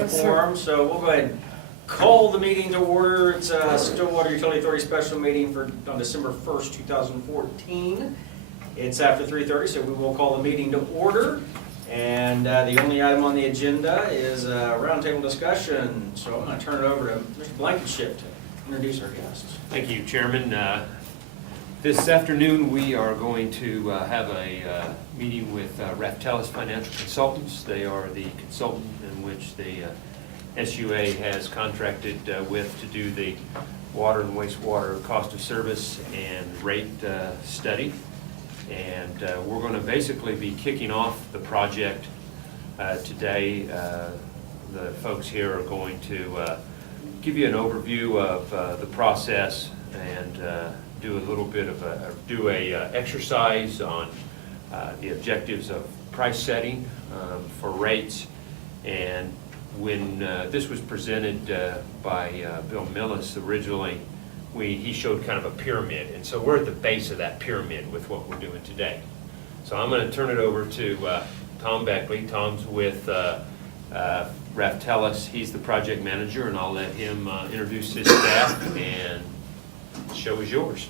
Forum, so we'll go ahead and call the meeting to order. It's a Stillwater Utility Authority special meeting on December 1st, 2014. It's after 3:30, so we will call the meeting to order. And the only item on the agenda is a roundtable discussion. So I'm going to turn it over to Mr. Blankenship to introduce our guests. Thank you, Chairman. This afternoon we are going to have a meeting with Raftellus Financial Consultants. They are the consultant in which the SUA has contracted with to do the water and wastewater cost of service and rate study. And we're going to basically be kicking off the project today. The folks here are going to give you an overview of the process and do a little bit of a exercise on the objectives of price setting for rates. And when this was presented by Bill Millis originally, he showed kind of a pyramid, and so we're at the base of that pyramid with what we're doing today. So I'm going to turn it over to Tom Beckley. Tom's with Raftellus. He's the project manager, and I'll let him introduce his staff, and the show is yours.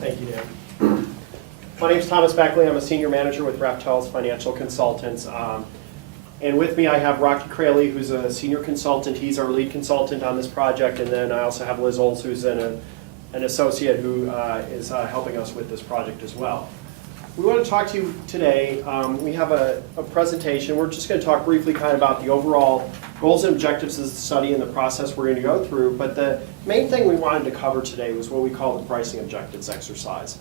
Thank you, Dan. My name is Thomas Beckley. I'm a senior manager with Raftellus Financial Consultants. And with me I have Rocky Craley, who's a senior consultant. He's our lead consultant on this project. And then I also have Liz Olds, who's an associate who is helping us with this project as well. We want to talk to you today. We have a presentation. We're just going to talk briefly kind of about the overall goals and objectives of the study and the process we're going to go through. But the main thing we wanted to cover today was what we call the pricing objectives exercise.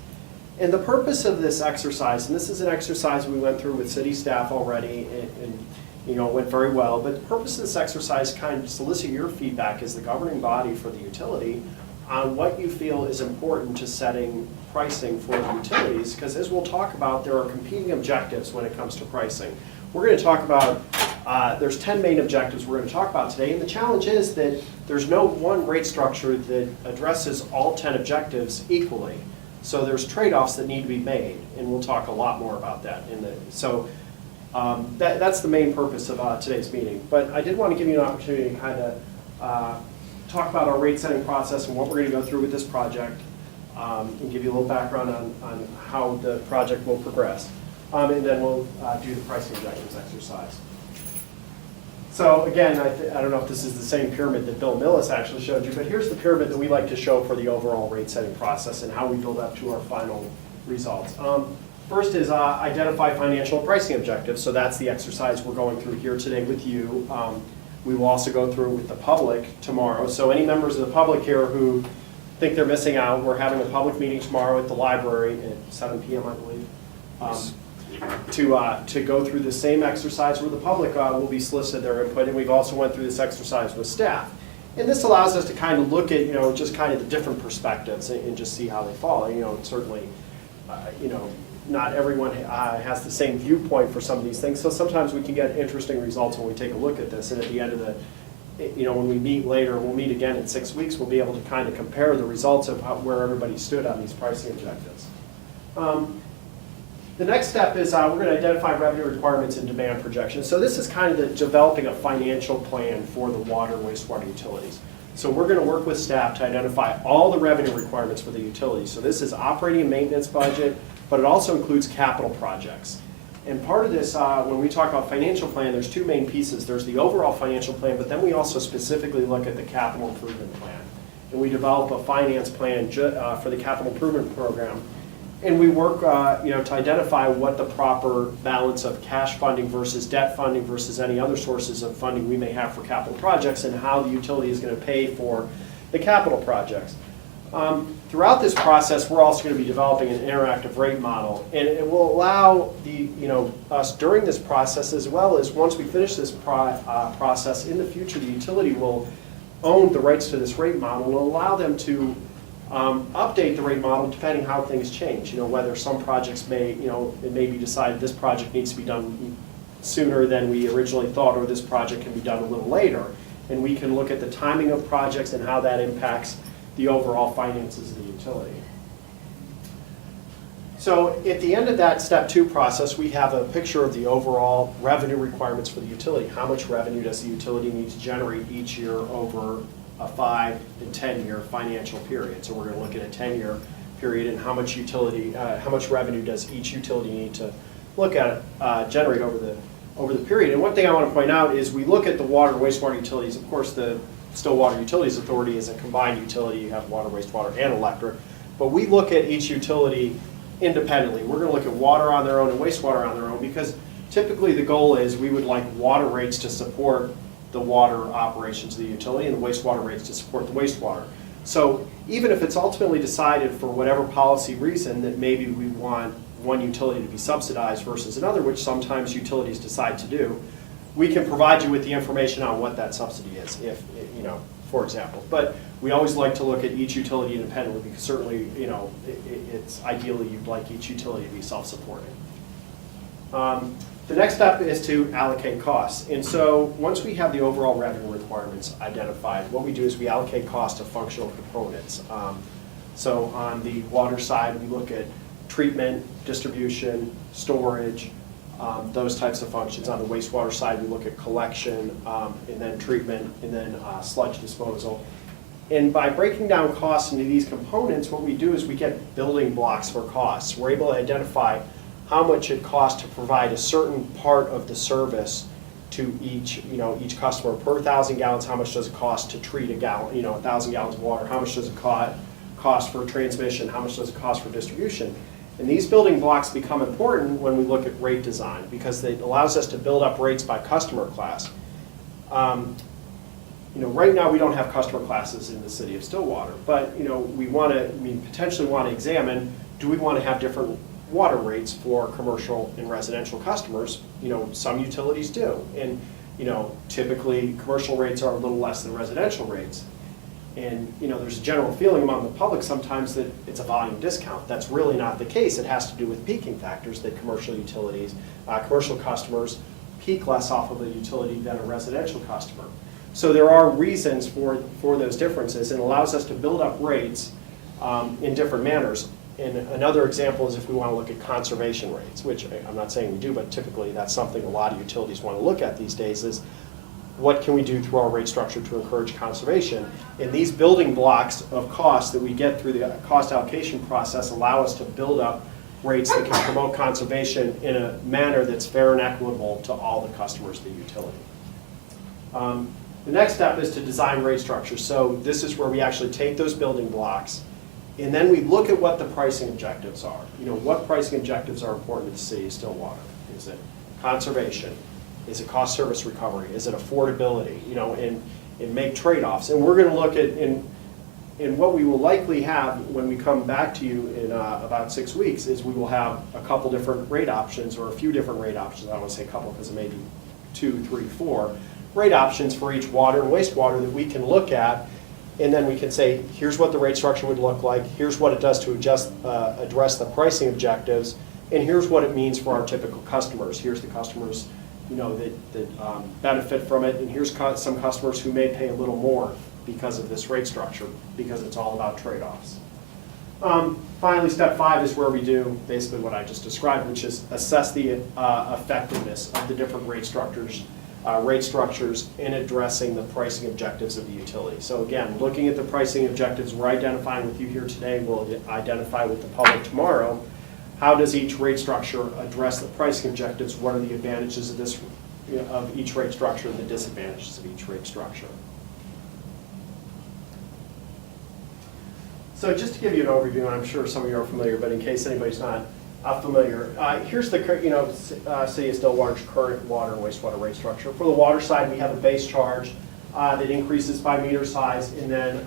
And the purpose of this exercise, and this is an exercise we went through with city staff already, and it went very well, but the purpose of this exercise is kind of solicit your feedback as the governing body for the utility on what you feel is important to setting pricing for the utilities, because as we'll talk about, there are competing objectives when it comes to pricing. We're going to talk about, there's 10 main objectives we're going to talk about today, and the challenge is that there's no one rate structure that addresses all 10 objectives equally. So there's trade-offs that need to be made, and we'll talk a lot more about that. That's the main purpose of today's meeting. But I did want to give you an opportunity to kind of talk about our rate setting process and what we're going to go through with this project, and give you a little background on how the project will progress. And then we'll do the pricing objectives exercise. So again, I don't know if this is the same pyramid that Bill Millis actually showed you, but here's the pyramid that we like to show for the overall rate setting process and how we build up to our final results. First is identify financial and pricing objectives. So that's the exercise we're going through here today with you. We will also go through it with the public tomorrow. So any members of the public here who think they're missing out, we're having a public meeting tomorrow at the library at 7 p.m. I believe. To go through the same exercise where the public will be solicited their input, and we've also went through this exercise with staff. And this allows us to kind of look at, just kind of the different perspectives and just see how they fall. Certainly, not everyone has the same viewpoint for some of these things, so sometimes we can get interesting results when we take a look at this, and at the end of when we meet later, we'll meet again in 6 weeks, we'll be able to kind of compare the results of where everybody stood on these pricing objectives. The next step is we're going to identify revenue requirements and demand projections. So this is kind of developing a financial plan for the water and wastewater utilities. So we're going to work with staff to identify all the revenue requirements for the utilities. So this is operating and maintenance budget, but it also includes capital projects. And part of this, when we talk about financial plan, there's two main pieces. There's the overall financial plan, but then we also specifically look at the capital improvement plan. And we develop a finance plan for the capital improvement program. And we work to identify what the proper balance of cash funding versus debt funding versus any other sources of funding we may have for capital projects, and how the utility is going to pay for the capital projects. Throughout this process, we're also going to be developing an interactive rate model, and it will allow us during this process, as well as once we finish this process in the future, the utility will own the rights to this rate model. It will allow them to update the rate model depending how things change. Whether some projects it may be decided this project needs to be done sooner than we originally thought, or this project can be done a little later. And we can look at the timing of projects and how that impacts the overall finances of the utility. So at the end of that step 2 process, we have a picture of the overall revenue requirements for the utility. How much revenue does the utility need to generate each year over a 5 and 10-year financial period? So we're going to look at a 10-year period and how much revenue does each utility need to look at generate over the period. And one thing I want to point out is we look at the water and wastewater utilities. Of course, the Stillwater Utilities Authority is a combined utility. You have water, wastewater, and electric. But we look at each utility independently. We're going to look at water on their own and wastewater on their own, because typically the goal is we would like water rates to support the water operations of the utility and the wastewater rates to support the wastewater. So even if it's ultimately decided for whatever policy reason that maybe we want one utility to be subsidized versus another, which sometimes utilities decide to do, we can provide you with the information on what that subsidy is, if, you know, for example. But we always like to look at each utility independently, because certainly, you know, it's ideally you'd like each utility to be self-supporting. The next step is to allocate costs. And so once we have the overall revenue requirements identified, what we do is we allocate costs to functional components. So on the water side, we look at treatment, distribution, storage, those types of functions. On the wastewater side, we look at collection, and then treatment, and then sludge disposal. And by breaking down costs into these components, what we do is we get building blocks for costs. We're able to identify how much it costs to provide a certain part of the service to each customer. Per 1,000 gallons, how much does it cost to treat a gallon, 1,000 gallons of water? How much does it cost for transmission? How much does it cost for distribution? And these building blocks become important when we look at rate design, because it allows us to build up rates by customer class. Right now we don't have customer classes in the city of Stillwater, but we potentially want to examine, do we want to have different water rates for commercial and residential customers? Some utilities do, and typically commercial rates are a little less than residential rates. And there's a general feeling among the public sometimes that it's a volume discount. That's really not the case. It has to do with peaking factors, that commercial customers peak less off of a utility than a residential customer. So there are reasons for those differences, and allows us to build up rates in different manners. And another example is if we want to look at conservation rates, which I'm not saying we do, but typically that's something a lot of utilities want to look at these days, is what can we do through our rate structure to encourage conservation? And these building blocks of costs that we get through the cost allocation process allow us to build up rates that can promote conservation in a manner that's fair and equitable to all the customers of the utility. The next step is to design rate structure. So this is where we actually take those building blocks, and then we look at what the pricing objectives are. What pricing objectives are important to the city of Stillwater? Is it conservation? Is it cost service recovery? Is it affordability? And make trade-offs. And we're going to look at, and what we will likely have when we come back to you in about 6 weeks, is we will have a couple different rate options, or a few different rate options. I don't want to say a couple because it may be 2, 3, 4 rate options for each water and wastewater that we can look at. And then we can say, here's what the rate structure would look like, here's what it does to address the pricing objectives, and here's what it means for our typical customers. Here's the customers that benefit from it, and here's some customers who may pay a little more because of this rate structure, because it's all about trade-offs. Finally, step 5 is where we do basically what I just described, which is assess the effectiveness of the different rate structures in addressing the pricing objectives of the utility. So again, looking at the pricing objectives we're identifying with you here today, we'll identify with the public tomorrow. How does each rate structure address the pricing objectives? What are the advantages of each rate structure and the disadvantages of each rate structure? So just to give you an overview, and I'm sure some of you are familiar, but in case anybody's not familiar, here's the City of Stillwater's current water and wastewater rate structure. For the water side, we have a base charge that increases by meter size, and then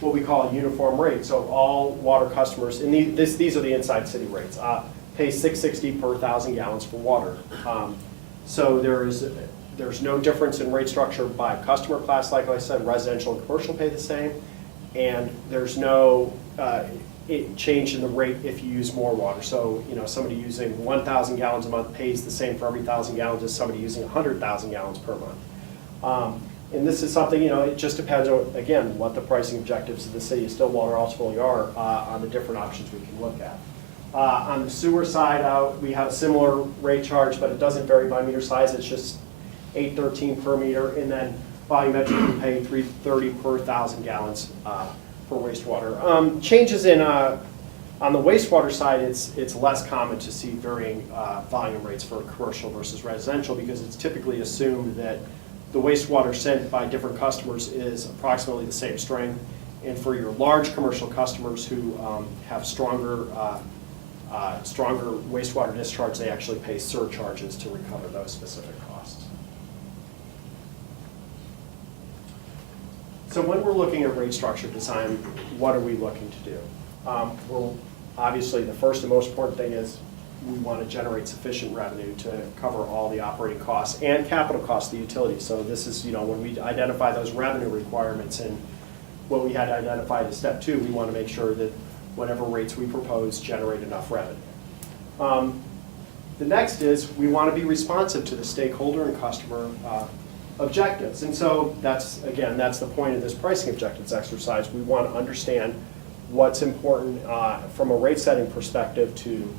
what we call a uniform rate. So all water customers, and these are the inside city rates, pay $6.60 per 1,000 gallons for water. So there's no difference in rate structure by customer class. Like I said, residential and commercial pay the same, and there's no change in the rate if you use more water. So somebody using 1,000 gallons a month pays the same for every 1,000 gallons as somebody using 100,000 gallons per month. And this is something, it just depends on, again, what the pricing objectives of the city of Stillwater ultimately are on the different options we can look at. On the sewer side out, we have a similar rate charge, but it doesn't vary by meter size. It's just $8.13 per meter, and then volumetric we pay $3.30 per 1,000 gallons for wastewater. Changes in on the wastewater side, it's less common to see varying volume rates for commercial versus residential because it's typically assumed that the wastewater sent by different customers is approximately the same strength. And for your large commercial customers who have stronger wastewater discharge, they actually pay surcharges to recover those specific costs. So when we're looking at rate structure design, what are we looking to do? Well, obviously, the first and most important thing is we want to generate sufficient revenue to cover all the operating costs and capital costs of the utility. So this is, when we identify those revenue requirements and what we had identified as step 2, we want to make sure that whatever rates we propose generate enough revenue. The next is we want to be responsive to the stakeholder and customer objectives. And so that's the point of this pricing objectives exercise. We want to understand what's important from a rate setting perspective to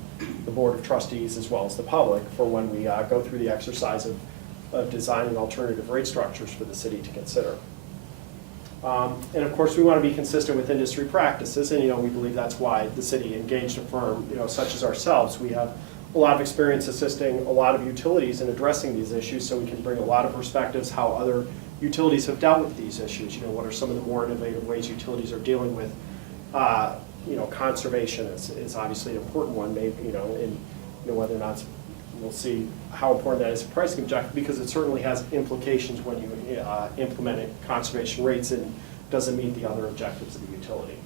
the Board of Trustees as well as the public for when we go through the exercise of designing alternative rate structures for the city to consider. And of course, we want to be consistent with industry practices, and we believe that's why the city engaged a firm such as ourselves. We have a lot of experience assisting a lot of utilities in addressing these issues, so we can bring a lot of perspectives how other utilities have dealt with these issues. What are some of the more innovative ways utilities are dealing with conservation is obviously an important one, maybe, and whether or not we'll see how important that is a pricing objective, because it certainly has implications when you implement conservation rates and doesn't meet the other objectives of the utility.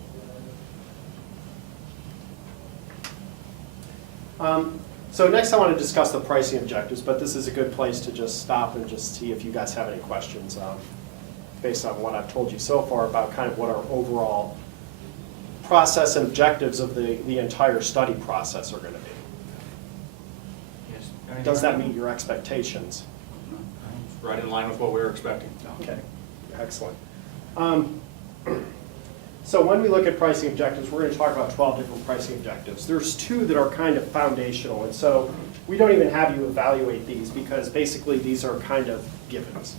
So next I want to discuss the pricing objectives, but this is a good place to just stop and just see if you guys have any questions based on what I've told you so far about kind of what our overall process and objectives of the entire study process are going to be. Yes. Does that meet your expectations? Right in line with what we were expecting. Okay, excellent. So when we look at pricing objectives, we're going to talk about 12 different pricing objectives. There's 2 that are kind of foundational, and so we don't even have you evaluate these because basically these are kind of givens.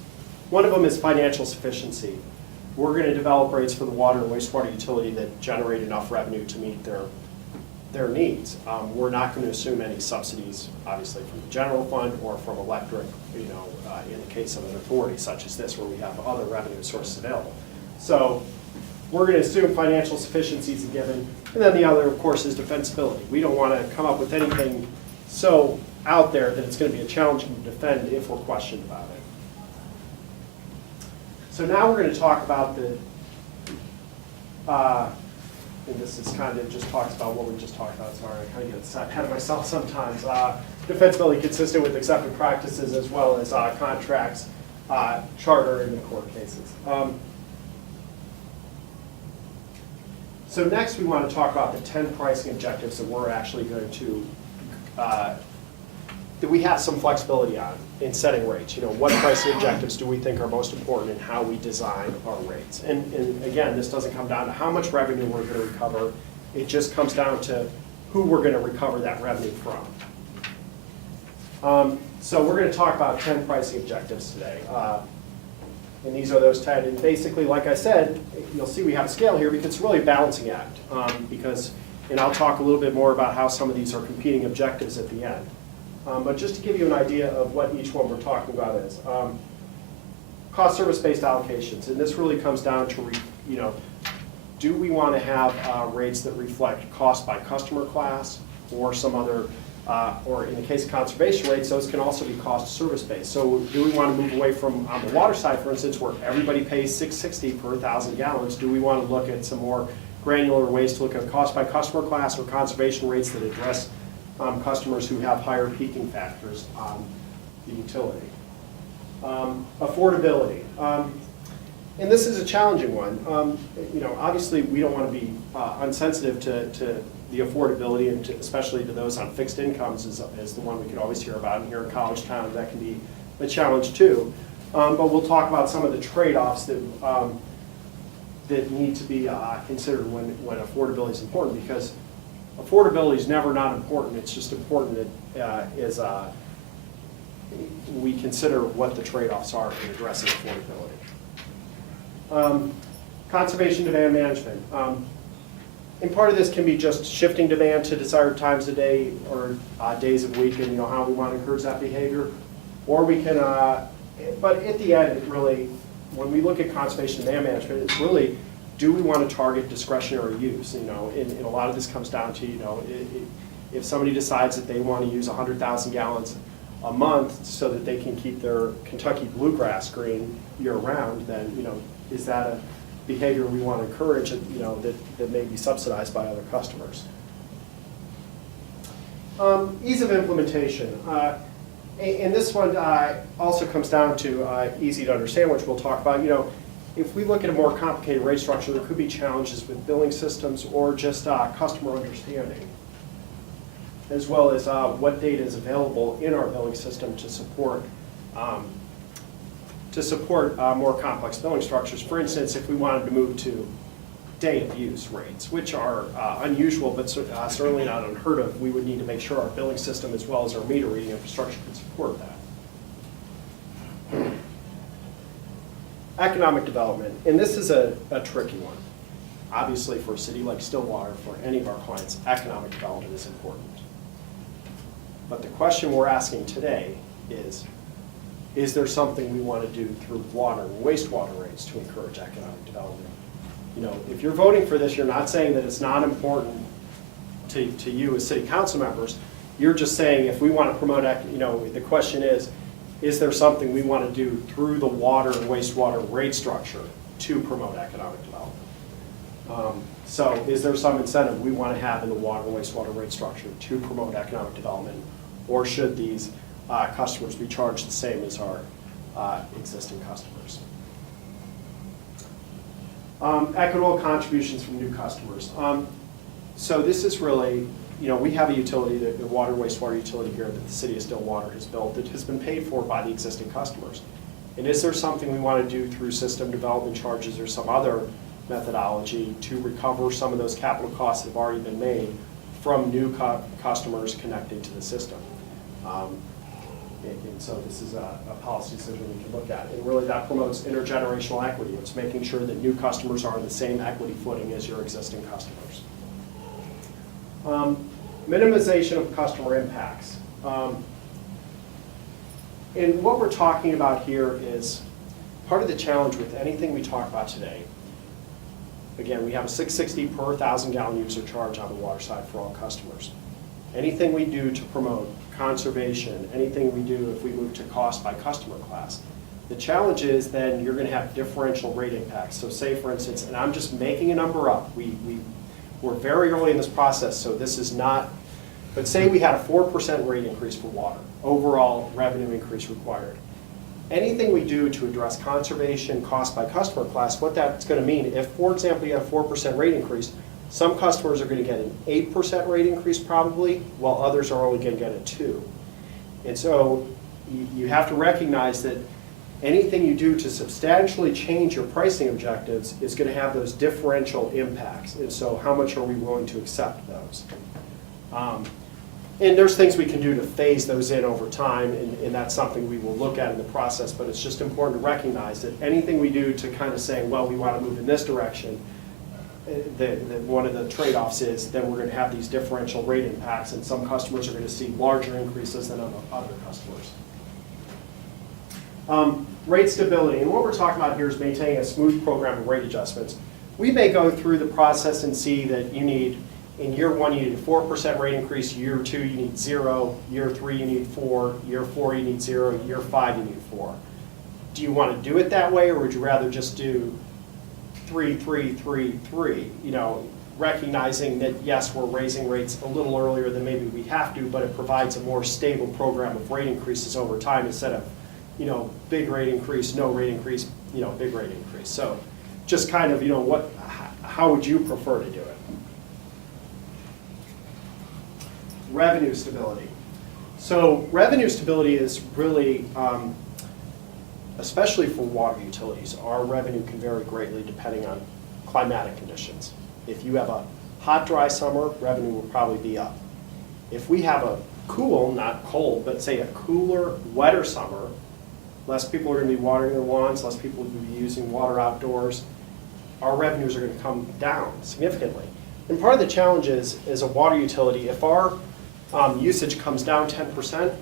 One of them is financial sufficiency. We're going to develop rates for the water and wastewater utility that generate enough revenue to meet their needs. We're not going to assume any subsidies, obviously, from the general fund or from electric, in the case of an authority such as this where we have other revenue sources available. So we're going to assume financial sufficiency is a given. And then the other, of course, is defensibility. We don't want to come up with anything so out there that it's going to be a challenge to defend if we're questioned about it. So now we're going to talk about and this is kind of just talks about what we just talked about. Sorry, I kind of get ahead of myself sometimes. Defensibility consistent with accepted practices as well as contracts, charter, and the court cases. So next we want to talk about the 10 pricing objectives that we're actually going to, that we have some flexibility on in setting rates. What pricing objectives do we think are most important in how we design our rates? And again, this doesn't come down to how much revenue we're going to recover. It just comes down to who we're going to recover that revenue from. So we're going to talk about 10 pricing objectives today. And these are those 10. And basically, like I said, you'll see we have a scale here because it's really a balancing act. And I'll talk a little bit more about how some of these are competing objectives at the end. But just to give you an idea of what each one we're talking about is. Cost service-based allocations. And this really comes down to, do we want to have rates that reflect cost by customer class or some other, or in the case of conservation rates, those can also be cost service-based. So do we want to move away from, on the water side, for instance, where everybody pays $6.60 per 1,000 gallons, do we want to look at some more granular ways to look at cost by customer class or conservation rates that address customers who have higher peaking factors on the utility? Affordability. And this is a challenging one. Obviously we don't want to be unsensitive to the affordability, and especially to those on fixed incomes is the one we could always hear about. And here in College Town, that can be a challenge too. But we'll talk about some of the trade-offs that need to be considered when affordability is important, because affordability is never not important. It's just important that we consider what the trade-offs are in addressing affordability. Conservation demand management. And part of this can be just shifting demand to desired times of day or days of week, and how we want to encourage that behavior. Or we can, but at the end, it really, when we look at conservation demand management, it's really, do we want to target discretionary use? And a lot of this comes down to, if somebody decides that they want to use 100,000 gallons a month so that they can keep their Kentucky bluegrass green year-round, then, is that a behavior we want to encourage, that may be subsidized by other customers? Ease of implementation. And this one also comes down to easy to understand, which we'll talk about. If we look at a more complicated rate structure, there could be challenges with billing systems or just customer understanding, as well as what data is available in our billing system to support more complex billing structures. For instance, if we wanted to move to day of use rates, which are unusual but certainly not unheard of, we would need to make sure our billing system as well as our meter reading infrastructure can support that. Economic development, and this is a tricky one. Obviously, for a city like Stillwater, for any of our clients, economic development is important. But the question we're asking today is there something we want to do through water and wastewater rates to encourage economic development? If you're voting for this, you're not saying that it's not important to you as city council members. You're just saying if we want to promote, the question is there something we want to do through the water and wastewater rate structure to promote economic development? So is there some incentive we want to have in the water and wastewater rate structure to promote economic development? Or should these customers be charged the same as our existing customers? Equitable contributions from new customers. So this is really, we have a utility, the water wastewater utility here that the city of Stillwater has built that has been paid for by the existing customers. And is there something we want to do through system development charges or some other methodology to recover some of those capital costs that have already been made from new customers connecting to the system? And so this is a policy decision we can look at. And really that promotes intergenerational equity. It's making sure that new customers are on the same equity footing as your existing customers. Minimization of customer impacts. And what we're talking about here is part of the challenge with anything we talk about today. Again, we have a $6.60 per 1,000 gallon user charge on the water side for all customers. Anything we do to promote conservation, anything we do if we move to cost by customer class, the challenge is then you're going to have differential rate impacts. So say, for instance, and I'm just making a number up, we're very early in this process, so this is not, but say we had a 4% rate increase for water, overall revenue increase required. Anything we do to address conservation, cost by customer class, what that's going to mean, if, for example, you have a 4% rate increase, some customers are going to get an 8% rate increase probably, while others are only going to get a 2%. And so you have to recognize that anything you do to substantially change your pricing objectives is going to have those differential impacts. And so how much are we willing to accept those? And there's things we can do to phase those in over time, and that's something we will look at in the process, but it's just important to recognize that anything we do to kind of say, well, we want to move in this direction, one of the trade-offs is that we're going to have these differential rate impacts, and some customers are going to see larger increases than other customers. Rate stability, and what we're talking about here is maintaining a smooth program of rate adjustments. We may go through the process and see that you need, in year 1 you need a 4% rate increase, year 2 you need 0, year 3 you need 4, year 4 you need 0, year 5 you need 4. Do you want to do it that way, or would you rather just do 3, 3, 3, 3, recognizing that yes, we're raising rates a little earlier than maybe we have to, but it provides a more stable program of rate increases over time instead of big rate increase, no rate increase, big rate increase. So just kind of, how would you prefer to do it? Revenue stability. So revenue stability is really, especially for water utilities, our revenue can vary greatly depending on climatic conditions. If you have a Hot, dry summer, revenue will probably be up. If we have a cool, not cold, but say a cooler, wetter summer, less people are going to be watering their lawns, less people will be using water outdoors, our revenues are going to come down significantly. And part of the challenge is, as a water utility, if our usage comes down 10%,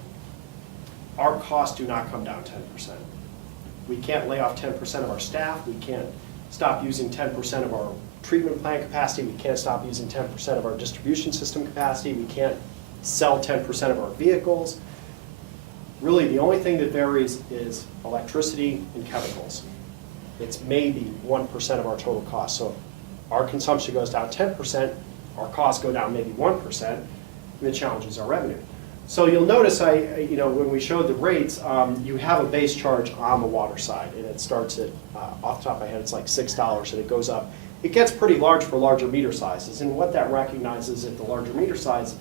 our costs do not come down 10%. We can't lay off 10% of our staff. We can't stop using 10% of our treatment plant capacity. We can't stop using 10% of our distribution system capacity. We can't sell 10% of our vehicles. Really, the only thing that varies is electricity and chemicals. It's maybe 1% of our total cost. So if our consumption goes down 10%, our costs go down maybe 1%, and the challenge is our revenue. So you'll notice when we showed the rates, you have a base charge on the water side, and it starts at, off the top of my head, it's like $6, and it goes up. It gets pretty large for larger meter sizes, and what that recognizes at the larger meter size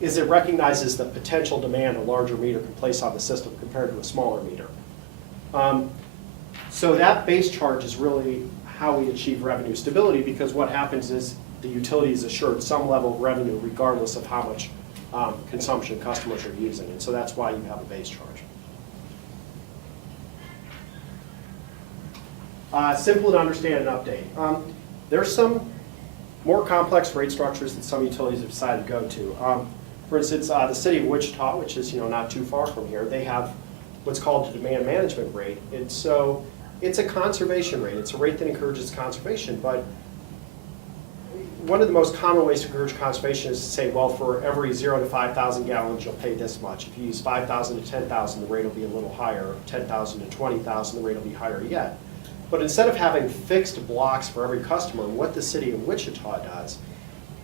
is it recognizes the potential demand a larger meter can place on the system compared to a smaller meter. So that base charge is really how we achieve revenue stability, because what happens is the utility is assured some level of revenue regardless of how much consumption customers are using, and so that's why you have a base charge. Simple to understand and update. There's some more complex rate structures that some utilities have decided to go to. For instance, the city of Wichita, which is not too far from here, they have what's called the demand management rate. And so it's a conservation rate. It's a rate that encourages conservation, but one of the most common ways to encourage conservation is to say, well, for every 0 to 5,000 gallons, you'll pay this much. If you use 5,000 to 10,000, the rate will be a little higher. 10,000 to 20,000, the rate will be higher yet. But instead of having fixed blocks for every customer, what the city of Wichita does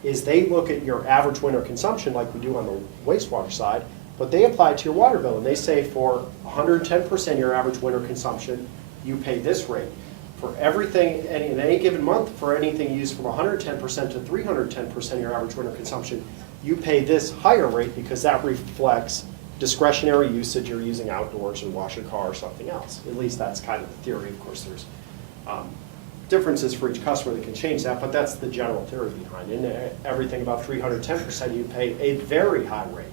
is they look at your average winter consumption like we do on the wastewater side, but they apply it to your water bill, and they say for 110% of your average winter consumption, you pay this rate. For everything, in any given month, for anything used from 110% to 310% of your average winter consumption, you pay this higher rate because that reflects discretionary usage you're using outdoors or wash your car or something else. At least that's kind of the theory. Of course, there's differences for each customer that can change that, but that's the general theory behind it. And everything above 310%, you pay a very high rate.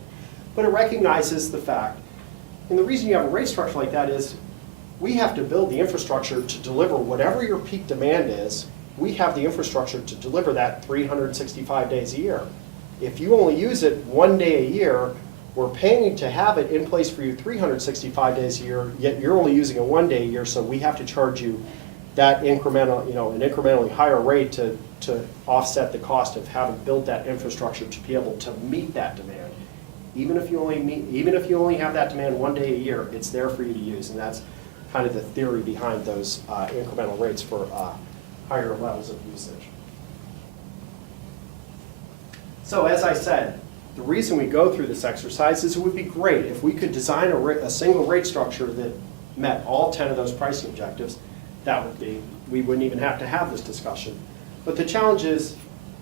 But it recognizes the fact, and the reason you have a rate structure like that is we have to build the infrastructure to deliver whatever your peak demand is. We have the infrastructure to deliver that 365 days a year. If you only use it 1 day a year, we're paying to have it in place for you 365 days a year, yet you're only using it 1 day a year, so we have to charge you that incremental, an incrementally higher rate to offset the cost of having built that infrastructure to be able to meet that demand. Even if you only have that demand 1 day a year, it's there for you to use, and that's kind of the theory behind those incremental rates for higher levels of usage. So as I said, the reason we go through this exercise is it would be great if we could design a single rate structure that met all 10 of those pricing objectives. That would be, we wouldn't even have to have this discussion. But the challenge is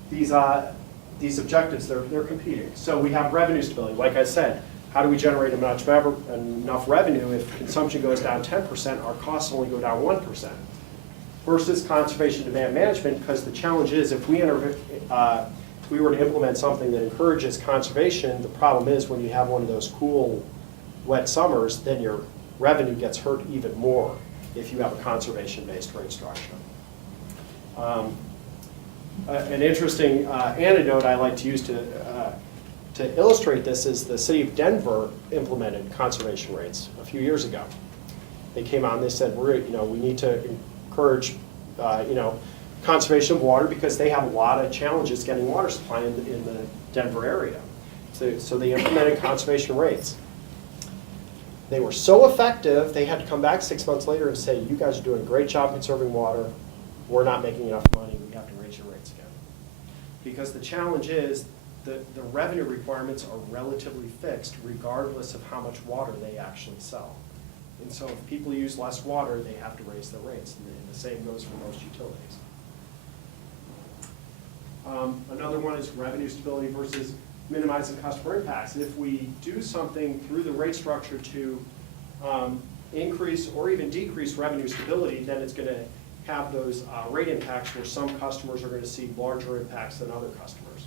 these objectives, they're competing. So we have revenue stability. Like I said, how do we generate enough revenue if consumption goes down 10%, our costs only go down 1%? Versus conservation demand management, because the challenge is if we were to implement something that encourages conservation, the problem is when you have one of those cool, wet summers, then your revenue gets hurt even more if you have a conservation-based rate structure. An interesting anecdote I like to use to illustrate this is the city of Denver implemented conservation rates a few years ago. They came out and they said, we need to encourage conservation of water because they have a lot of challenges getting water supply in the Denver area. So they implemented conservation rates. They were so effective, they had to come back 6 months later and say, you guys are doing a great job conserving water. We're not making enough money. We have to raise your rates again. Because the challenge is that the revenue requirements are relatively fixed regardless of how much water they actually sell. And so if people use less water, they have to raise their rates. And the same goes for most utilities. Another one is revenue stability versus minimizing customer impacts. If we do something through the rate structure to increase or even decrease revenue stability, then it's going to have those rate impacts where some customers are going to see larger impacts than other customers.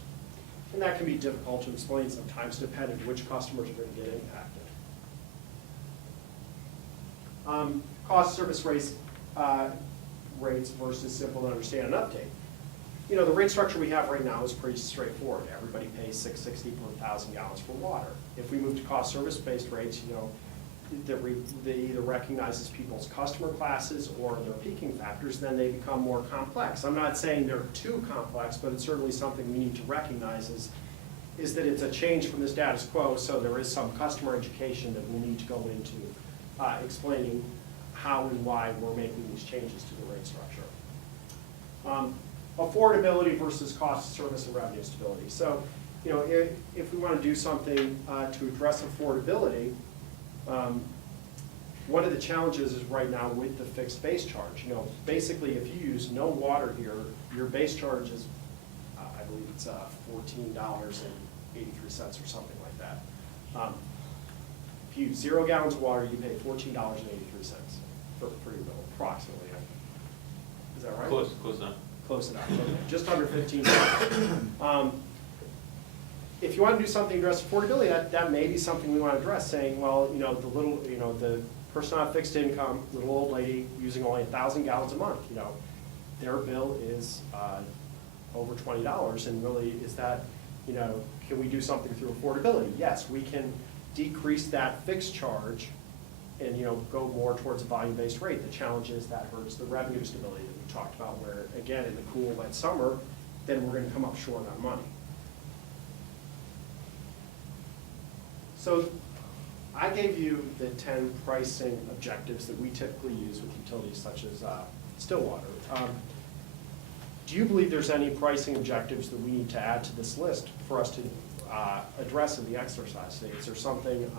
And that can be difficult to explain sometimes, depending on which customers are going to get impacted. Cost service rates versus simple to understand and update. You know, the rate structure we have right now is pretty straightforward. Everybody pays $6.60 per 1,000 gallons for water. If we move to cost service-based rates, you know, they either recognizes people's customer classes or their peaking factors, then they become more complex. I'm not saying they're too complex, but it's certainly something we need to recognize is that it's a change from the status quo, so there is some customer education that we'll need to go into explaining how and why we're making these changes to the rate structure. Affordability versus cost, service, and revenue stability. So, you know, if we want to do something to address affordability, one of the challenges is right now with the fixed base charge. You know, basically, if you use no water here, your base charge is, I believe it's $14.83 or something like that. If you use 0 gallons of water, you pay $14.83 for your bill, approximately. Is that right? Close enough. Close enough, okay. Just under $15. If you want to do something to address affordability, that may be something we want to address, saying, well, you know, the person on fixed income, little old lady using only 1,000 gallons a month, you know, their bill is over $20, and really, is that, you know, can we do something through affordability? Yes, we can decrease that fixed charge and, you know, go more towards a volume-based rate. The challenge is that hurts the revenue stability that we talked about, where, again, in the cool, wet summer, then we're going to come up short on money. So I gave you the 10 pricing objectives that we typically use with utilities such as Stillwater. Do you believe there's any pricing objectives that we need to add to this list for us to address in the exercise today? Is there something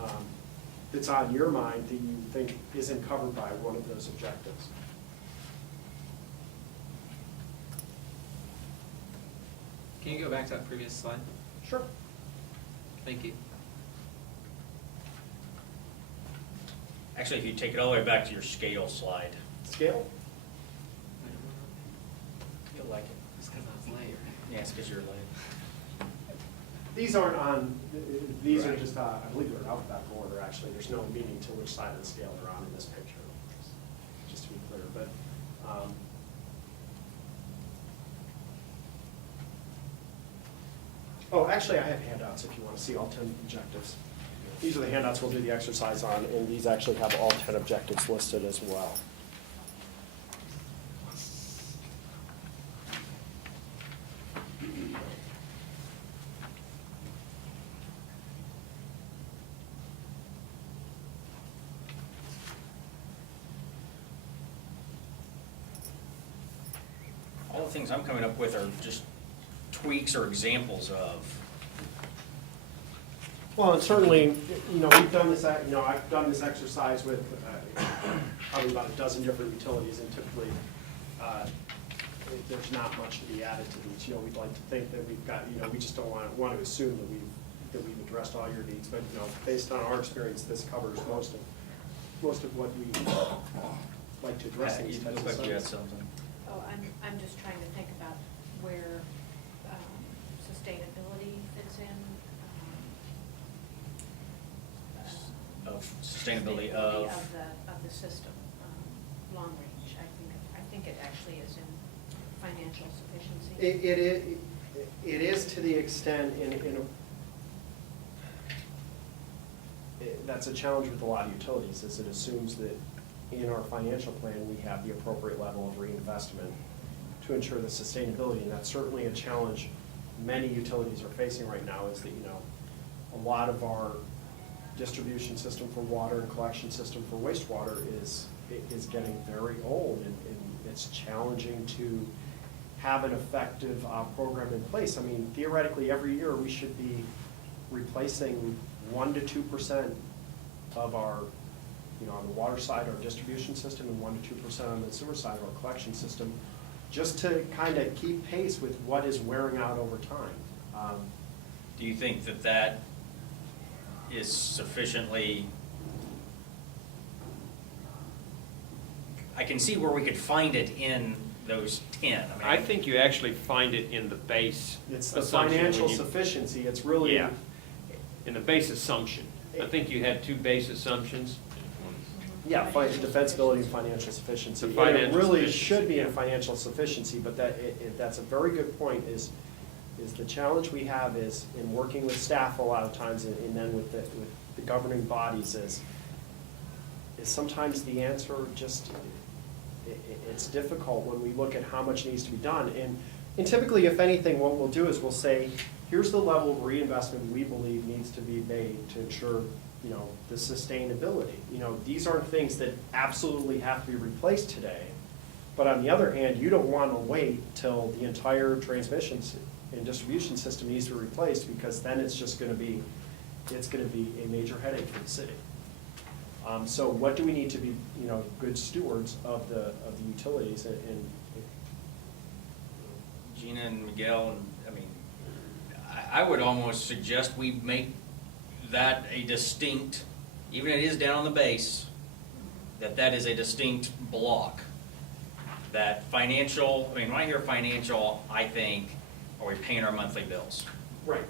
that's on your mind that you think isn't covered by one of those objectives? Can you go back to that previous slide? Sure. Thank you. Actually, if you take it all the way back to your scale slide, Scale? you'll like it. It's because I was late. Yeah, it's because you're late. These aren't on, these are Right. just, I believe they're in alphabetical order, actually. There's no meaning to which side of the scale they're on in this picture, just to be clear. But oh, actually, I have handouts if you want to see all 10 objectives. These are the handouts we'll do the exercise on, and these actually have all 10 objectives listed as well. All the things I'm coming up with are just tweaks or examples of. Well, and certainly, you know, we've done this, you know, I've done this exercise with probably about a dozen different utilities, and typically, there's not much to be added to these. You know, we'd like to think that we've got, you know, we just don't want to assume that we've addressed all your needs, but, you know, based on our experience, this covers most of what we like to address in these You types look of like you had subjects. something. Oh, I'm just trying to think about where sustainability fits in. Of sustainability of. Of the system, long range. I think it actually is in financial sufficiency. It is to the extent that's a challenge with a lot of utilities, is it assumes that in our financial plan, we have the appropriate level of reinvestment to ensure the sustainability, and that's certainly a challenge many utilities are facing right now, is that, you know, a lot of our distribution system for water and collection system for wastewater is getting very old, and it's challenging to have an effective program in place. I mean, theoretically, every year we should be replacing 1 to 2% of our, you know, on the water side, our distribution system, and 1 to 2% on the sewer side of our collection system, just to kind of keep pace with what is wearing out over time. Do you think that that is sufficiently I can see where we could find it in those 10. I think you actually find it in the base It's the assumption when financial you- sufficiency, it's really. Yeah, in the base assumption. I think you had two base assumptions. Yeah, defensibility and financial sufficiency. The And it financial really sufficiency, should be in yeah. financial sufficiency, but that's a very good point, is the challenge we have is in working with staff a lot of times, and then with the governing bodies is sometimes the answer just, it's difficult when we look at how much needs to be done. And typically, if anything, what we'll do is we'll say, here's the level of reinvestment we believe needs to be made to ensure, the sustainability. These aren't things that absolutely have to be replaced today. But on the other hand, you don't want to wait till the entire transmission and distribution system needs to be replaced, because then it's just going to be, a major headache for the city. So what do we need to be, good stewards of the utilities and Gina and Miguel, I would almost suggest we make that a distinct, even if it is down on the base, that is a distinct block. That financial, when I hear financial, I think, are we paying our monthly bills? Right.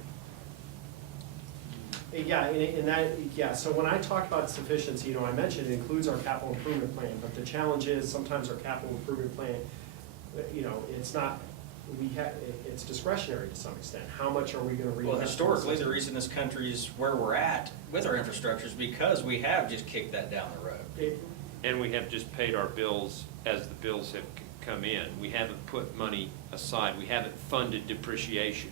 Yeah, so when I talk about sufficiency, I mentioned it includes our capital improvement plan, but the challenge is sometimes our capital improvement plan, it's not, it's discretionary to some extent. How much are we gonna reinvest? Well, in the historically, the system? reason this country is where we're at with our infrastructure is because we have just kicked that down the road. And we have just paid our bills as the bills have come in. We haven't put money aside. We haven't funded depreciation.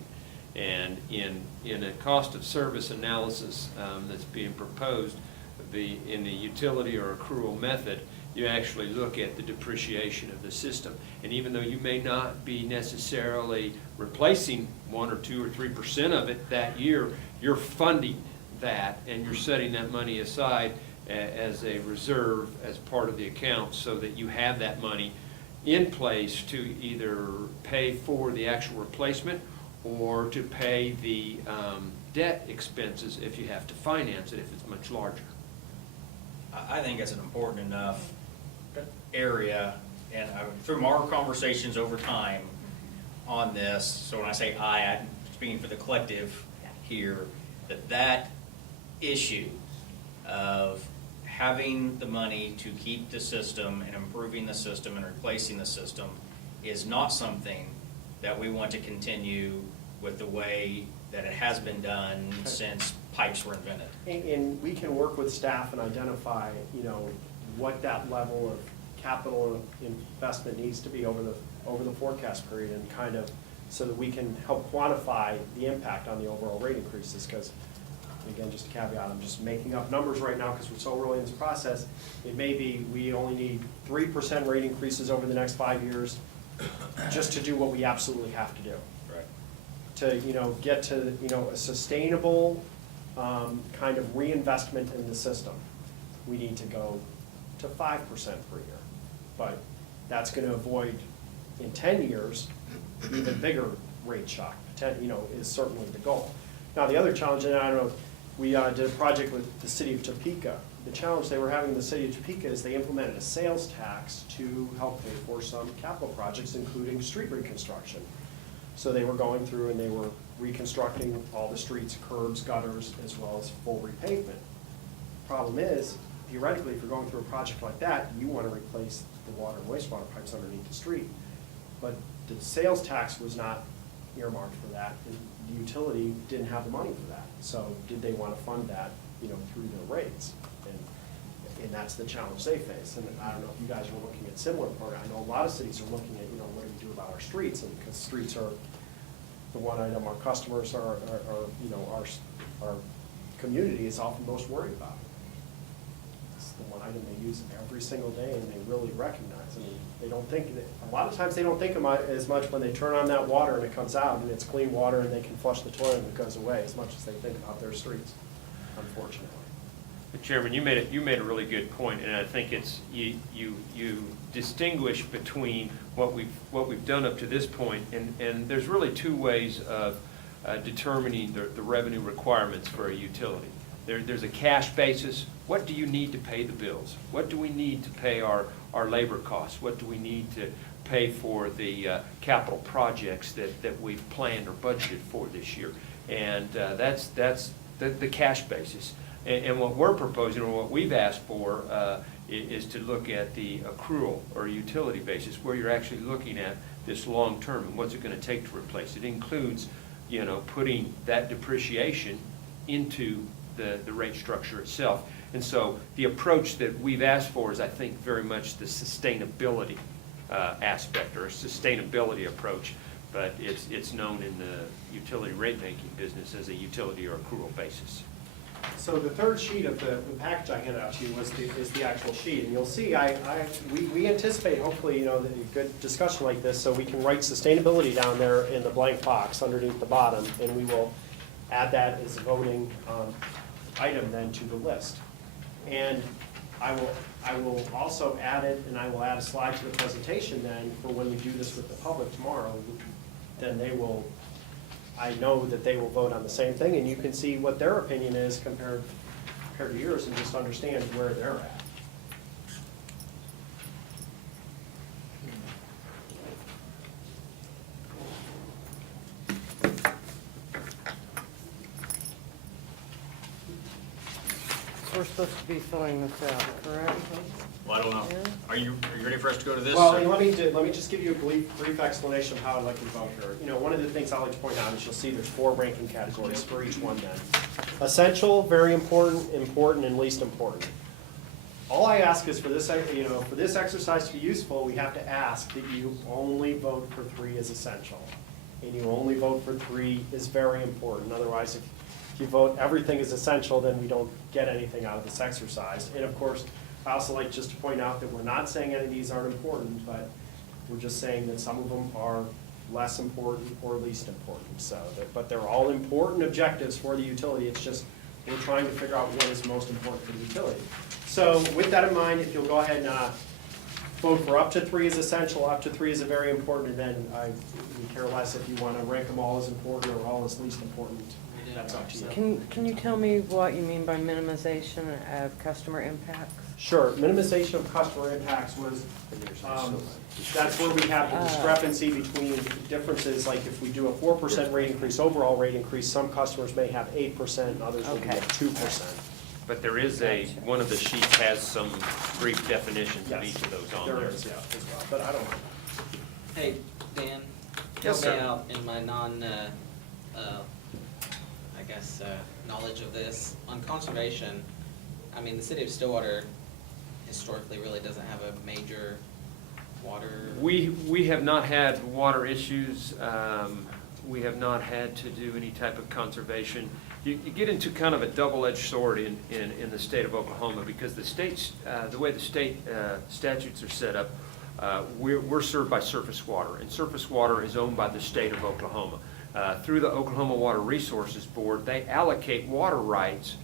And in a cost of service analysis that's being proposed, in the utility or accrual method, you actually look at the depreciation of the system. And even though you may not be necessarily replacing 1 or 2 or 3% of it that year, you're funding that and you're setting that money aside as a reserve, as part of the account, so that you have that money in place to either pay for the actual replacement or to pay the debt expenses if you have to finance it, if it's much larger. I think it's an important enough area, and through our conversations over time on this, so when I say I'm speaking for the collective here, that issue of having the money to keep the system and improving the system and replacing the system is not something that we want to continue with the way that it has been done since pipes were invented. And we can work with staff and identify, what that level of capital investment needs to be over the forecast period, and kind of, so that we can help quantify the impact on the overall rate increases. Because, again, just a caveat, I'm just making up numbers right now because we're so early in this process. It may be we only need 3% rate increases over the next 5 years just to do what we absolutely have to do. Right. To, get to, a sustainable kind of reinvestment in the system. We need to go to 5% per year. But that's gonna avoid, in 10 years, even bigger rate shock, is certainly the goal. Now, the other challenge, and I don't know, we did a project with the city of Topeka. The challenge they were having in the city of Topeka is they implemented a sales tax to help pay for some capital projects, including street reconstruction. So they were going through and they were reconstructing all the streets, curbs, gutters, as well as full repavement. Problem is, theoretically, if you're going through a project like that, you want to replace the water and wastewater pipes underneath the street. But the sales tax was not earmarked for that, and the utility didn't have the money for that. So did they want to fund that, through their rates? And that's the challenge they face. And I don't know if you guys are looking at similar part. I know a lot of cities are looking at, what do we do about our streets? And because streets are the one item our customers are our community is often most worried about. It's the one item they use every single day, and they really recognize. They don't think, a lot of times they don't think as much when they turn on that water and it comes out and it's clean water and they can flush the toilet and it goes away, as much as they think about their streets, unfortunately. Chairman, you made a really good point, and I think it's you distinguish between what we've done up to this point, and there's really two ways of determining the revenue requirements for a utility. There's a cash basis, what do you need to pay the bills? What do we need to pay our labor costs? What do we need to pay for the capital projects that we've planned or budgeted for this year? And that's the cash basis. And what we're proposing, or what we've asked for, is to look at the accrual or utility basis, where you're actually looking at this long term and what's it going to take to replace. It includes, putting that depreciation into the rate structure itself. And so the approach that we've asked for is, I think, very much the sustainability aspect, or a sustainability approach, but it's known in the utility rate making business as a utility or accrual basis. So the third sheet of the package I handed out to you is the actual sheet, and you'll see we anticipate hopefully a good discussion like this, so we can write sustainability down there in the blank box underneath the bottom, and we will add that as a voting item then to the list. And I will also add it, and I will add a slide to the presentation then for when we do this with the public tomorrow. Then I know that they will vote on the same thing, and you can see what their opinion is compared to yours, and just understand where they're at. We're supposed to be filling this out, correct? Well, I don't know. Yeah. Are you ready for us to go to this? Well, and let me just give you a brief explanation of how I'd like to vote here. One of the things I like to point out is you'll see there's 4 ranking categories for each one then. Essential, very important, important, and least important. All I ask is for this, for this exercise to be useful, we have to ask that you only vote for 3 as essential. And you only vote for 3 is very important. Otherwise, if you vote everything is essential, then we don't get anything out of this exercise. And of course, I also like just to point out that we're not saying any of these aren't important, but we're just saying that some of them are less important or least important. But they're all important objectives for the utility. It's just we're trying to figure out what is most important for the utility. So with that in mind, if you'll go ahead and vote for up to 3 is essential, up to 3 is very important, and then we care less if you want to rank them all as important or all as least important. That's up to you. Can you tell me what you mean by minimization of customer impacts? Sure, minimization of customer impacts was, that's where we have the discrepancy between differences, like if we do a 4% rate increase, overall rate increase, some customers may have 8% and others will be at 2%. But there is one of the sheets has some brief definitions of Yes, each of those on there. there is, yeah, as well, but I don't know. Hey, Dan, Yes, help me sir. out in my knowledge of this. On conservation, I mean, the city of Stillwater historically really doesn't have a major water. We have not had water issues. We have not had to do any type of conservation. You get into kind of a double-edged sword in the state of Oklahoma, because the way the state statutes are set up, we're served by surface water, and surface water is owned by the state of Oklahoma. Through the Oklahoma Water Resources Board, they allocate water rights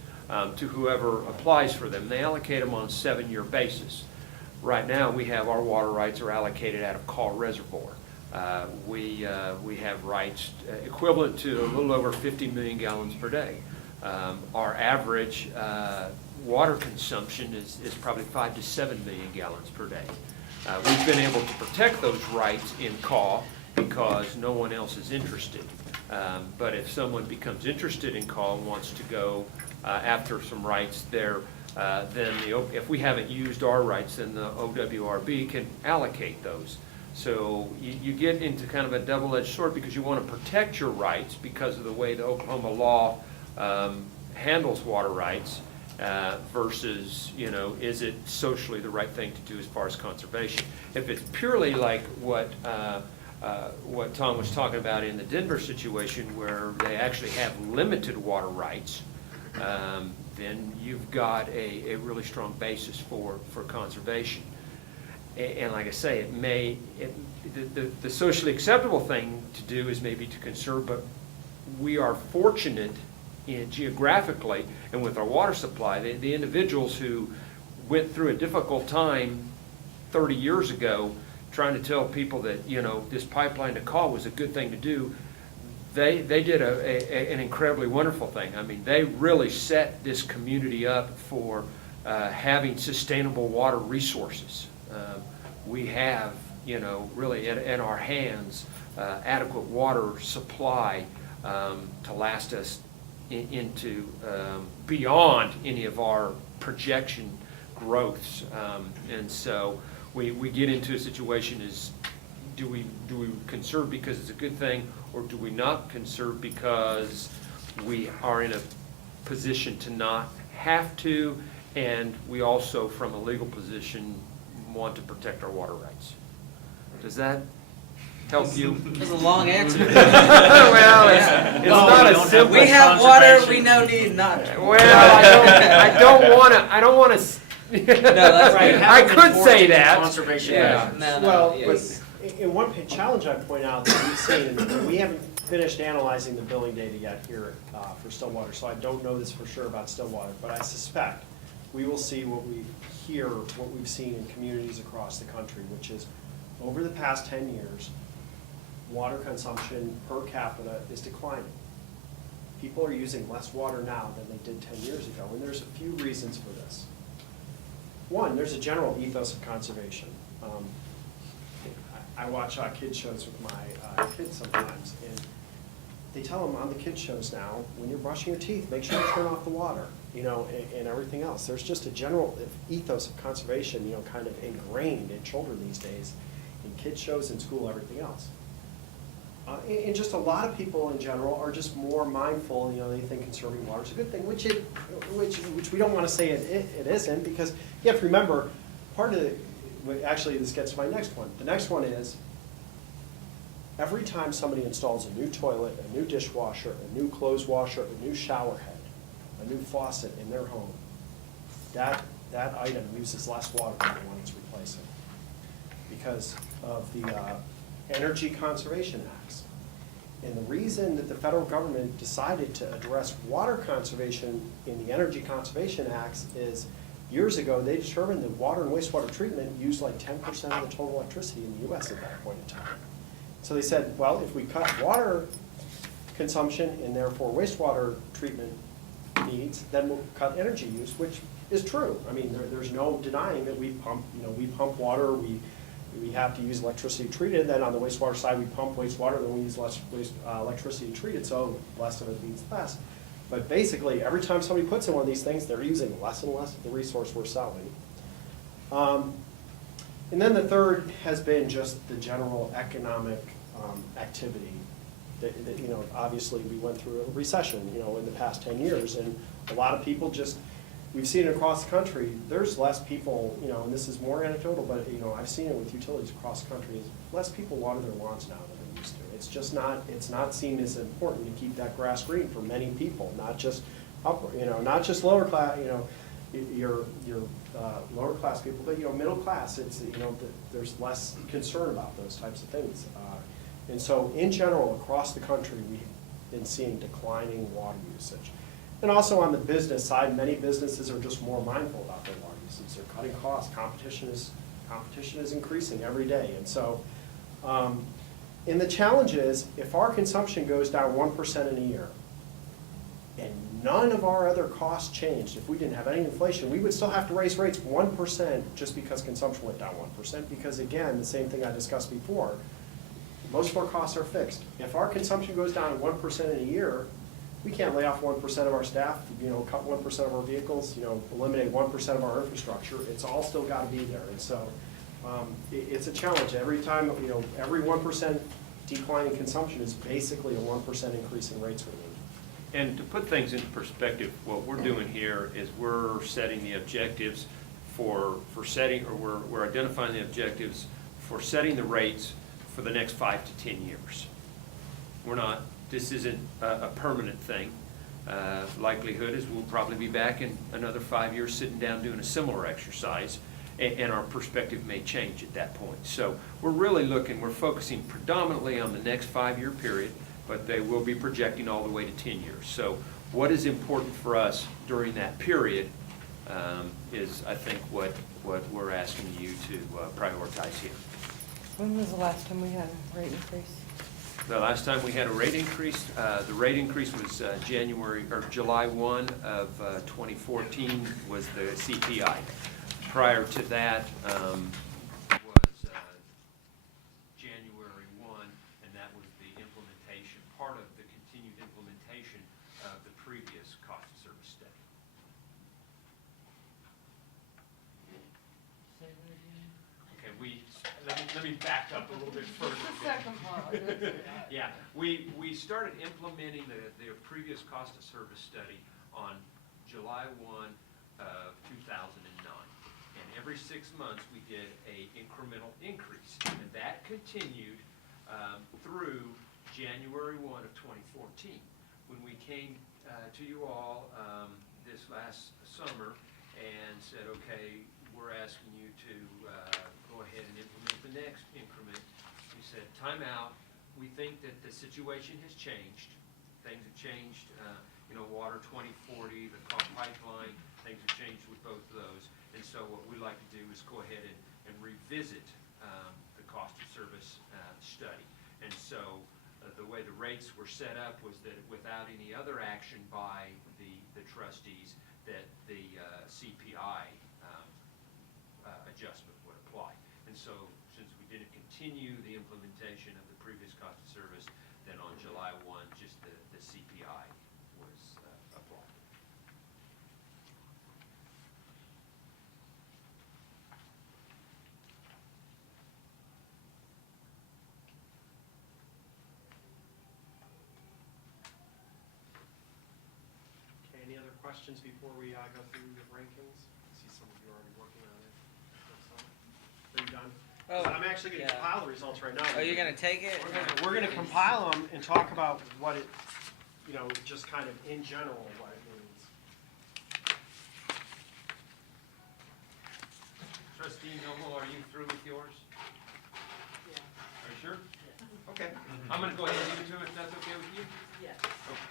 to whoever applies for them. They allocate them on a 7-year basis. Right now, we have our water rights are allocated out of Call Reservoir. We have rights equivalent to a little over 50 million gallons per day. Our average water consumption is probably 5 to 7 million gallons per day. We've been able to protect those rights in Call because no one else is interested. But if someone becomes interested in Call and wants to go after some rights there, then if we haven't used our rights, then the OWRB can allocate those. So you get into kind of a double-edged sword, because you want to protect your rights because of the way the Oklahoma law handles water rights versus, is it socially the right thing to do as far as conservation. If it's purely like what Tom was talking about in the Denver situation, where they actually have limited water rights, then you've got a really strong basis for conservation. And like I say, the socially acceptable thing to do is maybe to conserve, but we are fortunate geographically and with our water supply, the individuals who went through a difficult time 30 years ago trying to tell people that, this pipeline to Call was a good thing to do, they did an incredibly wonderful thing. I mean, they really set this community up for having sustainable water resources. We have, really in our hands, adequate water supply to last us into beyond any of our projection growths. And so we get into a situation is, do we conserve because it's a good thing, or do we not conserve because we are in a position to not have to, and we also, from a legal position, want to protect our water rights? Does that help you? It was a long answer. Well, it's not a simple. We have water, we no need not. Well, I don't want to. No, that's right. I could say that. Conservation Yeah. measures. No, Well, yes. in one challenge I point out that we've seen, and we haven't finished analyzing the billing data yet here for Stillwater, so I don't know this for sure about Stillwater, but I suspect we will see what we've seen in communities across the country, which is over the past 10 years, water consumption per capita is declining. People are using less water now than they did 10 years ago, and there's a few reasons for this. One, there's a general ethos of conservation. I watch kids shows with my kids sometimes, and they tell them on the kids shows now, when you're brushing your teeth, make sure you turn off the water, and everything else. There's just a general ethos of conservation, kind of ingrained in children these days, in kids shows, in school, everything else. And just a lot of people in general are just more mindful, they think conserving water is a good thing, which we don't want to say it isn't, because you have to remember, part of actually this gets to my next one. The next one is, every time somebody installs a new toilet, a new dishwasher, a new clothes washer, a new shower head, a new faucet in their home, that item uses less water than the one it's replacing, because of the Energy Conservation Acts. And the reason that the federal government decided to address water conservation in the Energy Conservation Acts is, years ago, they determined that water and wastewater treatment used like 10% of the total electricity in the US at that point in time. So they said, well, if we cut water consumption and therefore wastewater treatment needs, then we'll cut energy use, which is true. I mean, there's no denying that we pump water, we have to use electricity treated, then on the wastewater side we pump wastewater, then we use less electricity treated, so less of it means less. But basically, every time somebody puts in one of these things, they're using less and less of the resource we're selling. And then the third has been just the general economic activity. That, obviously we went through a recession, in the past 10 years, and a lot of people we've seen it across the country, there's less people, and this is more anecdotal, but, I've seen it with utilities across the country, less people water their lawns now than they used to. It's not seen as important to keep that grass green for many people, not just not just lower class, your lower class people, but, middle class, there's less concern about those types of things. And so, in general, across the country, we've been seeing declining water usage. And also on the business side, many businesses are just more mindful about their water usage. They're cutting costs. Competition is increasing every day. And so, and the challenge is, if our consumption goes down 1% in a year, and none of our other costs changed, if we didn't have any inflation, we would still have to raise rates 1% just because consumption went down 1%, because again, the same thing I discussed before, most of our costs are fixed. If our consumption goes down 1% in a year, we can't lay off 1% of our staff, cut 1% of our vehicles, eliminate 1% of our infrastructure. It's all still got to be there. And so it's a challenge. Every time, every 1% decline in consumption is basically a 1% increase in rates we need. And to put things into perspective, what we're doing here is we're setting the objectives for setting, or we're identifying the objectives for setting the rates for the next 5 to 10 years. This isn't a permanent thing. Likelihood is we'll probably be back in another 5 years sitting down doing a similar exercise, and our perspective may change at that point. So we're focusing predominantly on the next 5-year period, but they will be projecting all the way to 10 years. So what is important for us during that period is, I think, what we're asking you to prioritize here. When was the last time we had a rate increase? The last time we had a rate increase, the rate increase was July 1 of 2014 was the CPI. Prior to that was January 1, and that was the implementation, part of the continued implementation of the previous cost of service study. Okay, let me back up a little bit further. Yeah, we started implementing the previous cost of service study on July 1 of 2009. And every 6 months, we did a incremental increase. And that continued through January 1 of 2014. When we came to you all this last summer and said, okay, we're asking you to go ahead and implement the next increment, we said, time out. We think that the situation has changed. Things have changed, Water 2040, the cost pipeline, things have changed with both of those. And so what we like to do is go ahead and revisit the cost of service study. And so the way the rates were set up was that without any other action by the trustees, that the CPI adjustment would apply. And so since we didn't continue the implementation of the previous cost of service, then on July 1, just the CPI was applied. Okay, any other questions before we go through the rankings? I see some of you are already working on it. Are you done? Oh, I'm actually going to yeah. compile the results right now. Oh, you're gonna take it? We're gonna compile them and talk about what it, just kind of in general, what it means. Trustee Noble, are you through with yours? Yeah. Are you sure? Okay. I'm going to go ahead and give it to him if that's okay with you. Yes. Okay.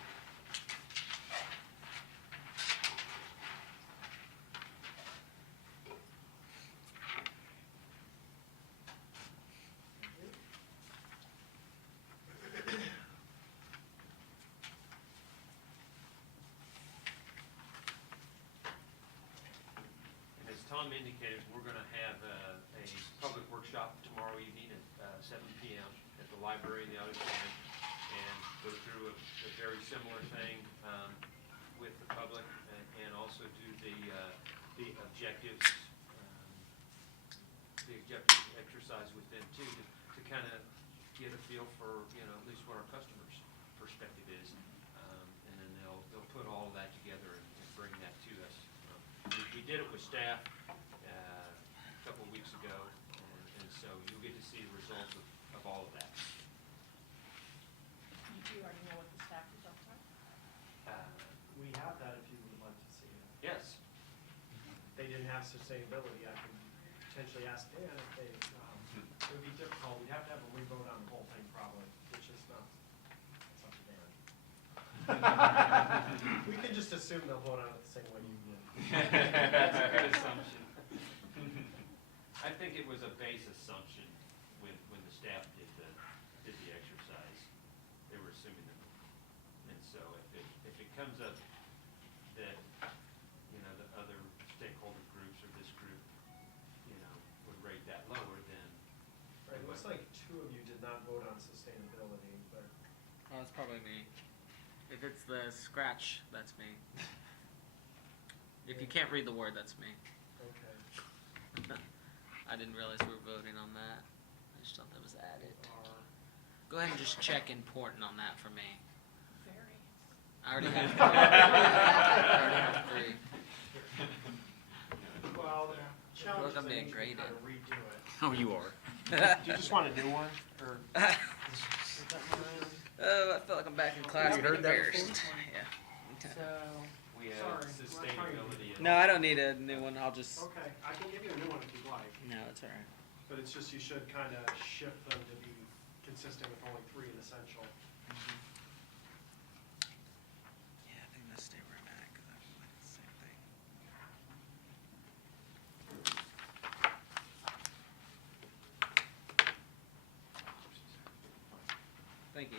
And as Tom indicated, we're going to have a public workshop tomorrow evening at 7 p.m. at the library in the auditorium, and go through a very similar thing with the public, and also do the objectives, exercise with them too, to kind of get a feel for at least what our customers' perspective is, and then they'll put all of that together and bring that to us. We did it with staff a couple of weeks ago, and so you'll get to see the results of all of that. Do you already know what the staff results are? We have that if you would like to see it. Yes. If they didn't have sustainability, I could potentially ask Dan if they, it would be difficult. We'd have to have a re-vote on the whole thing probably, which is not, it's up to Dan. We can just assume they'll vote on it the same way you did. That's a good assumption. I think it was a base assumption when the staff did the exercise. They were assuming that. And so if it comes up that, the other stakeholder groups or this group, would rate that lower, then. Right, it looks like 2 of you did not vote on sustainability, but. Oh, it's probably me. If it's the scratch, that's me. If you can't read the word, that's me. Okay. I didn't realize we were voting on that. I just thought that was added. Are, Go ahead and just check important on that for me. Very. I already have 3. I already have 3. well, the challenge Look, is I'm I being need you to graded. kind of redo it. Oh, you are. Do you just want a new one, or? Oh, I feel like I'm back in class. You heard being that before? embarrassed. Yeah. So, We have Sorry, sustainability. No, I don't need a new one. I'll just. Okay, I can give you a new one if you'd like, No, it's all right. but it's just you should kind of shift them to be consistent with only 3 in essential. Yeah, I think I'm gonna stay where I'm at because I'm like the same thing. Thank you.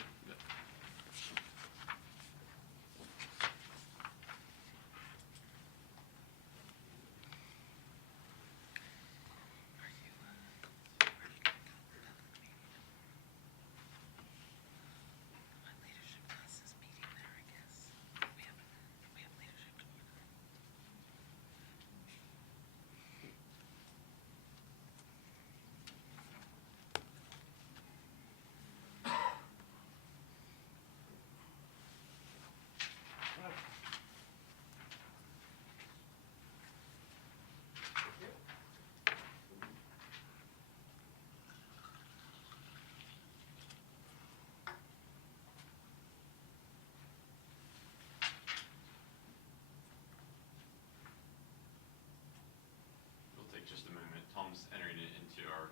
It'll take just a moment. Tom's entering it into our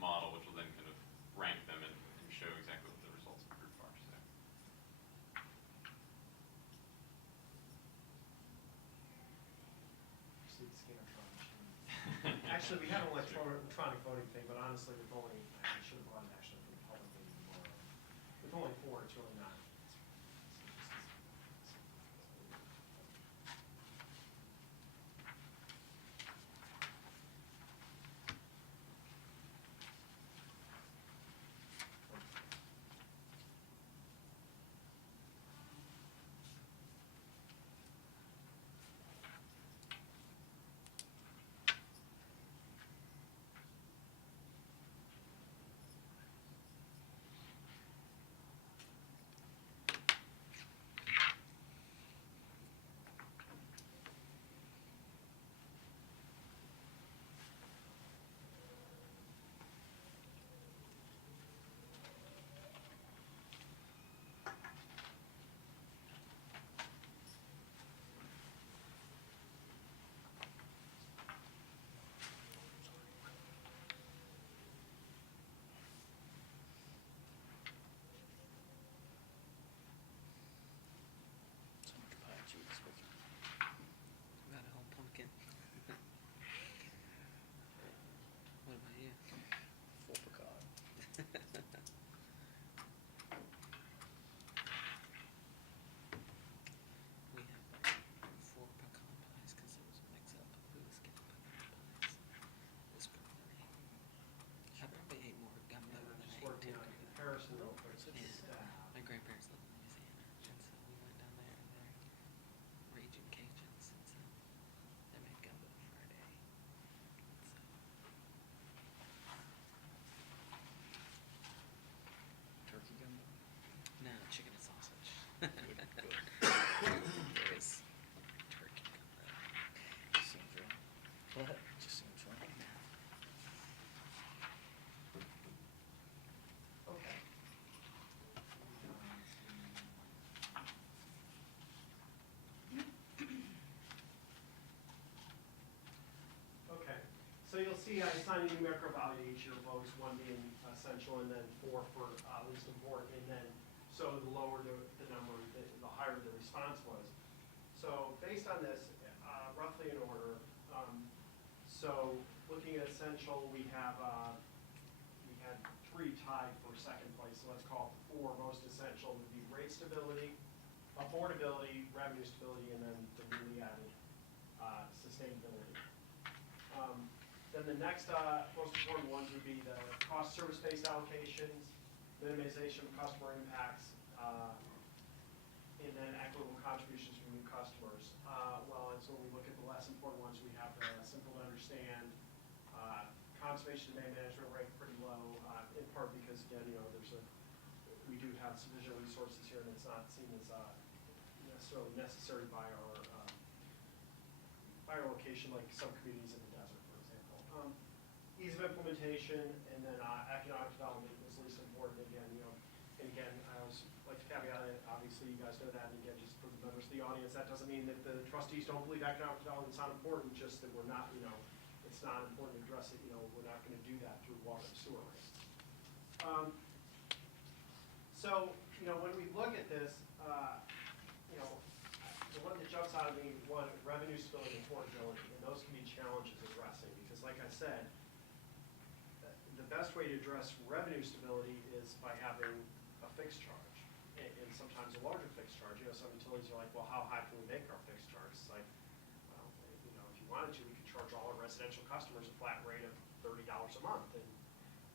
model, which will then kind of rank them and show exactly what the results of the group are. So. Just need to scan our phone machine. Actually, we have an electronic voting thing, but honestly, with only, I should have brought it actually from the public meeting tomorrow. With only 4, it's really not. Got a whole pumpkin. What about you? Full pecan. We have like 4 pecan pies because it was a mix up. We was getting pecan pies. This birthday. I probably ate more gumbo And I'm than just I ate working on a turkey. comparison real quick to the Yeah. staff. My grandparents live in Louisiana, and so we went down there and they're raging Cajuns, and so they made gumbo Friday. So, Turkey gumbo. no, chicken and sausage. Good, good. Because turkey gumbo. Just seems wrong. What? Just seems wrong. Okay. Okay, so you'll see I assigned a numerical value to each of your votes, 1 being essential and then 4 for least important. And then, so the lower the number, the higher the response was. So based on this, roughly in order, so looking at essential, we had 3 tied for second place. So let's call it the 4 most essential would be rate stability, affordability, revenue stability, and then the newly added sustainability. Then the next most important ones would be the cost service-based allocations, minimization of customer impacts, and then equitable contributions from new customers. Well, and so when we look at the less important ones, we have the simple to understand, conservation demand management rate pretty low, in part because, again, you know, we do have sufficient resources here, and it's not seen as necessarily necessary by our location, like some communities in the desert, for example. Ease of implementation, and then economic development is least important. Again, you know, and again, I always like to caveat it. Obviously, you guys know that, and again, just for the members of the audience, that doesn't mean that the trustees don't believe economic development is not important. Just that we're not, you know, it's not important to address it. You know, we're not going to do that through water and sewer rates. So, you know, when we look at this, you know, the one that jumps out at me, one, revenue stability and affordability, and those can be challenges addressing, because like I said, the best way to address revenue stability is by having a fixed charge, and sometimes a larger fixed charge. You know, some utilities are like, well, how high can we make our fixed charge? It's like, well, you know, if you wanted to, we could charge all our residential customers a flat rate of $30 a month, and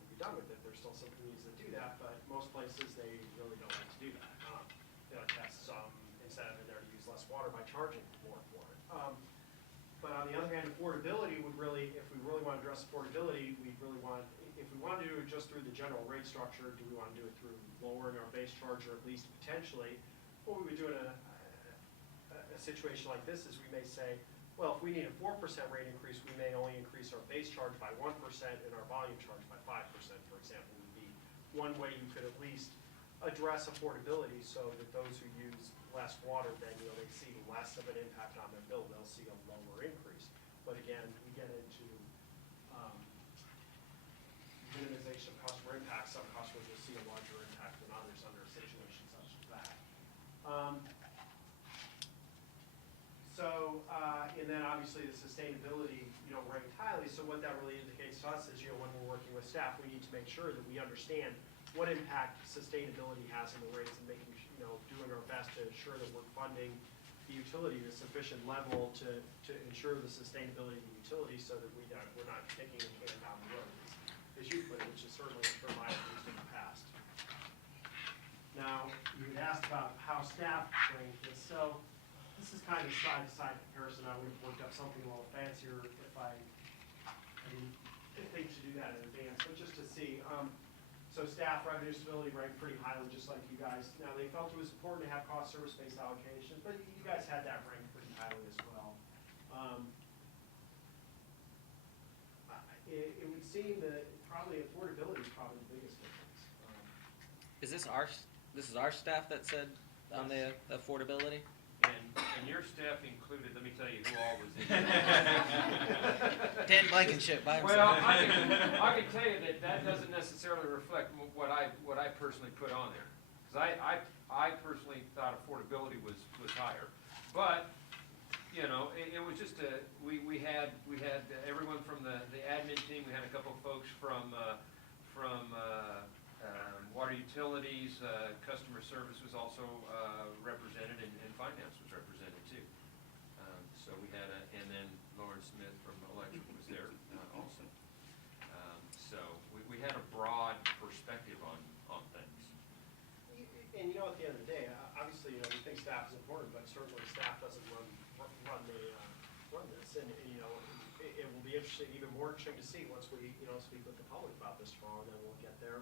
we'd be done with it. There's still some communities that do that, but most places, they really don't like to do that. They like to have some incentive in there to use less water by charging more for it. But on the other hand, affordability would really, if we really want to address affordability, we really want, if we want to do it just through the general rate structure, do we want to do it through lowering our base charge, or at least potentially, what we would do in a situation like this is we may say, well, if we need a 4% rate increase, we may only increase our base charge by 1% and our volume charge by 5%, for example, would be one way you could at least address affordability so that those who use less water, then, you know, they see less of an impact on their bill. They'll see a lower increase. But again, we get into minimization of customer impact. Some customers will see a larger impact than others under a situation such as that. And then obviously the sustainability, you know, ranked highly. So what that really indicates to us is, you know, when we're working with staff, we need to make sure that we understand what impact sustainability has in the rates, and making, you know, doing our best to ensure that we're funding the utility at a sufficient level to ensure the sustainability of the utility, so that we're not kicking the can down the road, as you put it, which is certainly a term I've used in the past. Now, you had asked about how staff rank this. So this is kind of side-to-side comparison. I would have worked up something a little fancier if I didn't think to do that in advance, but just to see. So staff revenue stability ranked pretty highly, just like you guys. Now, they felt it was important to have cost service-based allocations, but you guys had that ranked pretty highly as well. It would seem that probably affordability is probably the biggest difference. Is this our staff that said on the affordability? And your staff included, let me tell you who all was in there. Dan Blankenship by himself. Well, I can tell you that doesn't necessarily reflect what I personally put on there. Because I personally thought affordability was higher. But, you know, it was just we had everyone from the admin team. We had a couple of folks from water utilities, customer service was also represented, and finance was represented too. So we had and then Lauren Smith from electrical was there also. So we had a broad perspective on things. And you know, at the end of the day, obviously, you know, we think staff is important, but certainly staff doesn't run this. And you know, it will be interesting, even more interesting to see once we, you know, speak with the public about this tomorrow, and then we'll get their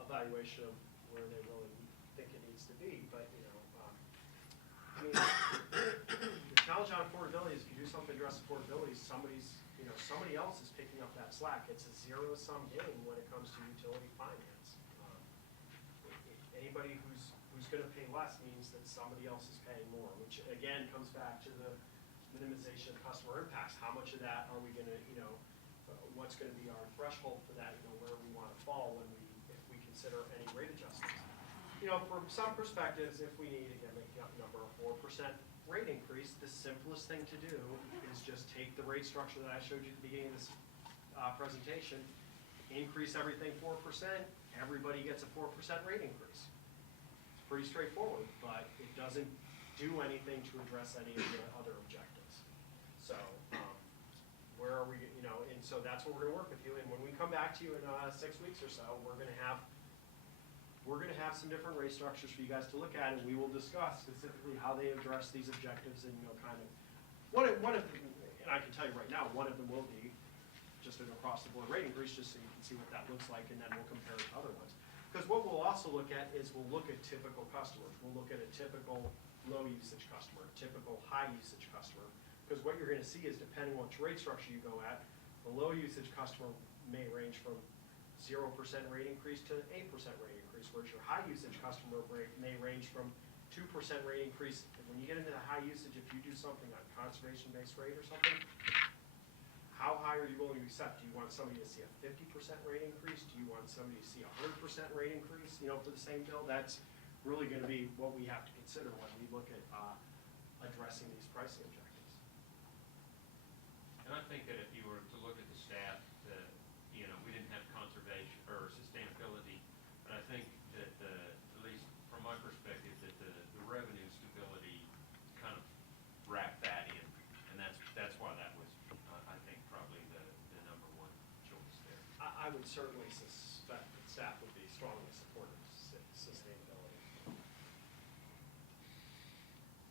evaluation of where they really think it needs to be. But you know, I mean, the challenge on affordability is if you do something to address affordability, somebody else is picking up that slack. It's a zero-sum game when it comes to utility finance. Anybody who's going to pay less means that somebody else is paying more, which again comes back to the minimization of customer impacts. How much of that are we going to, you know, what's going to be our threshold for that, you know, where we want to fall if we consider any rate adjustments. You know, from some perspectives, if we need, again, making up a number, a 4% rate increase, the simplest thing to do is just take the rate structure that I showed you at the beginning of this presentation, increase everything 4%, everybody gets a 4% rate increase. It's pretty straightforward, but it doesn't do anything to address any of the other objectives. So where are we, you know, and so that's what we're going to work with you. And when we come back to you in 6 weeks or so, we're going to have some different rate structures for you guys to look at, and we will discuss specifically how they address these objectives, and, you know, kind of one of them, and I can tell you right now, one of them will be just an across-the-board rate increase, just so you can see what that looks like, and then we'll compare it to other ones. Because what we'll also look at is we'll look at typical customers. We'll look at a typical low-usage customer, a typical high-usage customer. Because what you're going to see is, depending on which rate structure you go at, the low-usage customer may range from 0% rate increase to 8% rate increase, whereas your high-usage customer may range from 2% rate increase. And when you get into the high usage, if you do something on conservation-based rate or something, how high are you willing to accept? Do you want somebody to see a 50% rate increase? Do you want somebody to see a 100% rate increase, you know, for the same bill? That's really going to be what we have to consider when we look at addressing these pricing objectives. And I think that if you were to look at the staff, you know, we didn't have conservation or sustainability, but I think that the I would certainly suspect that staff would be strongly supportive of sustainability.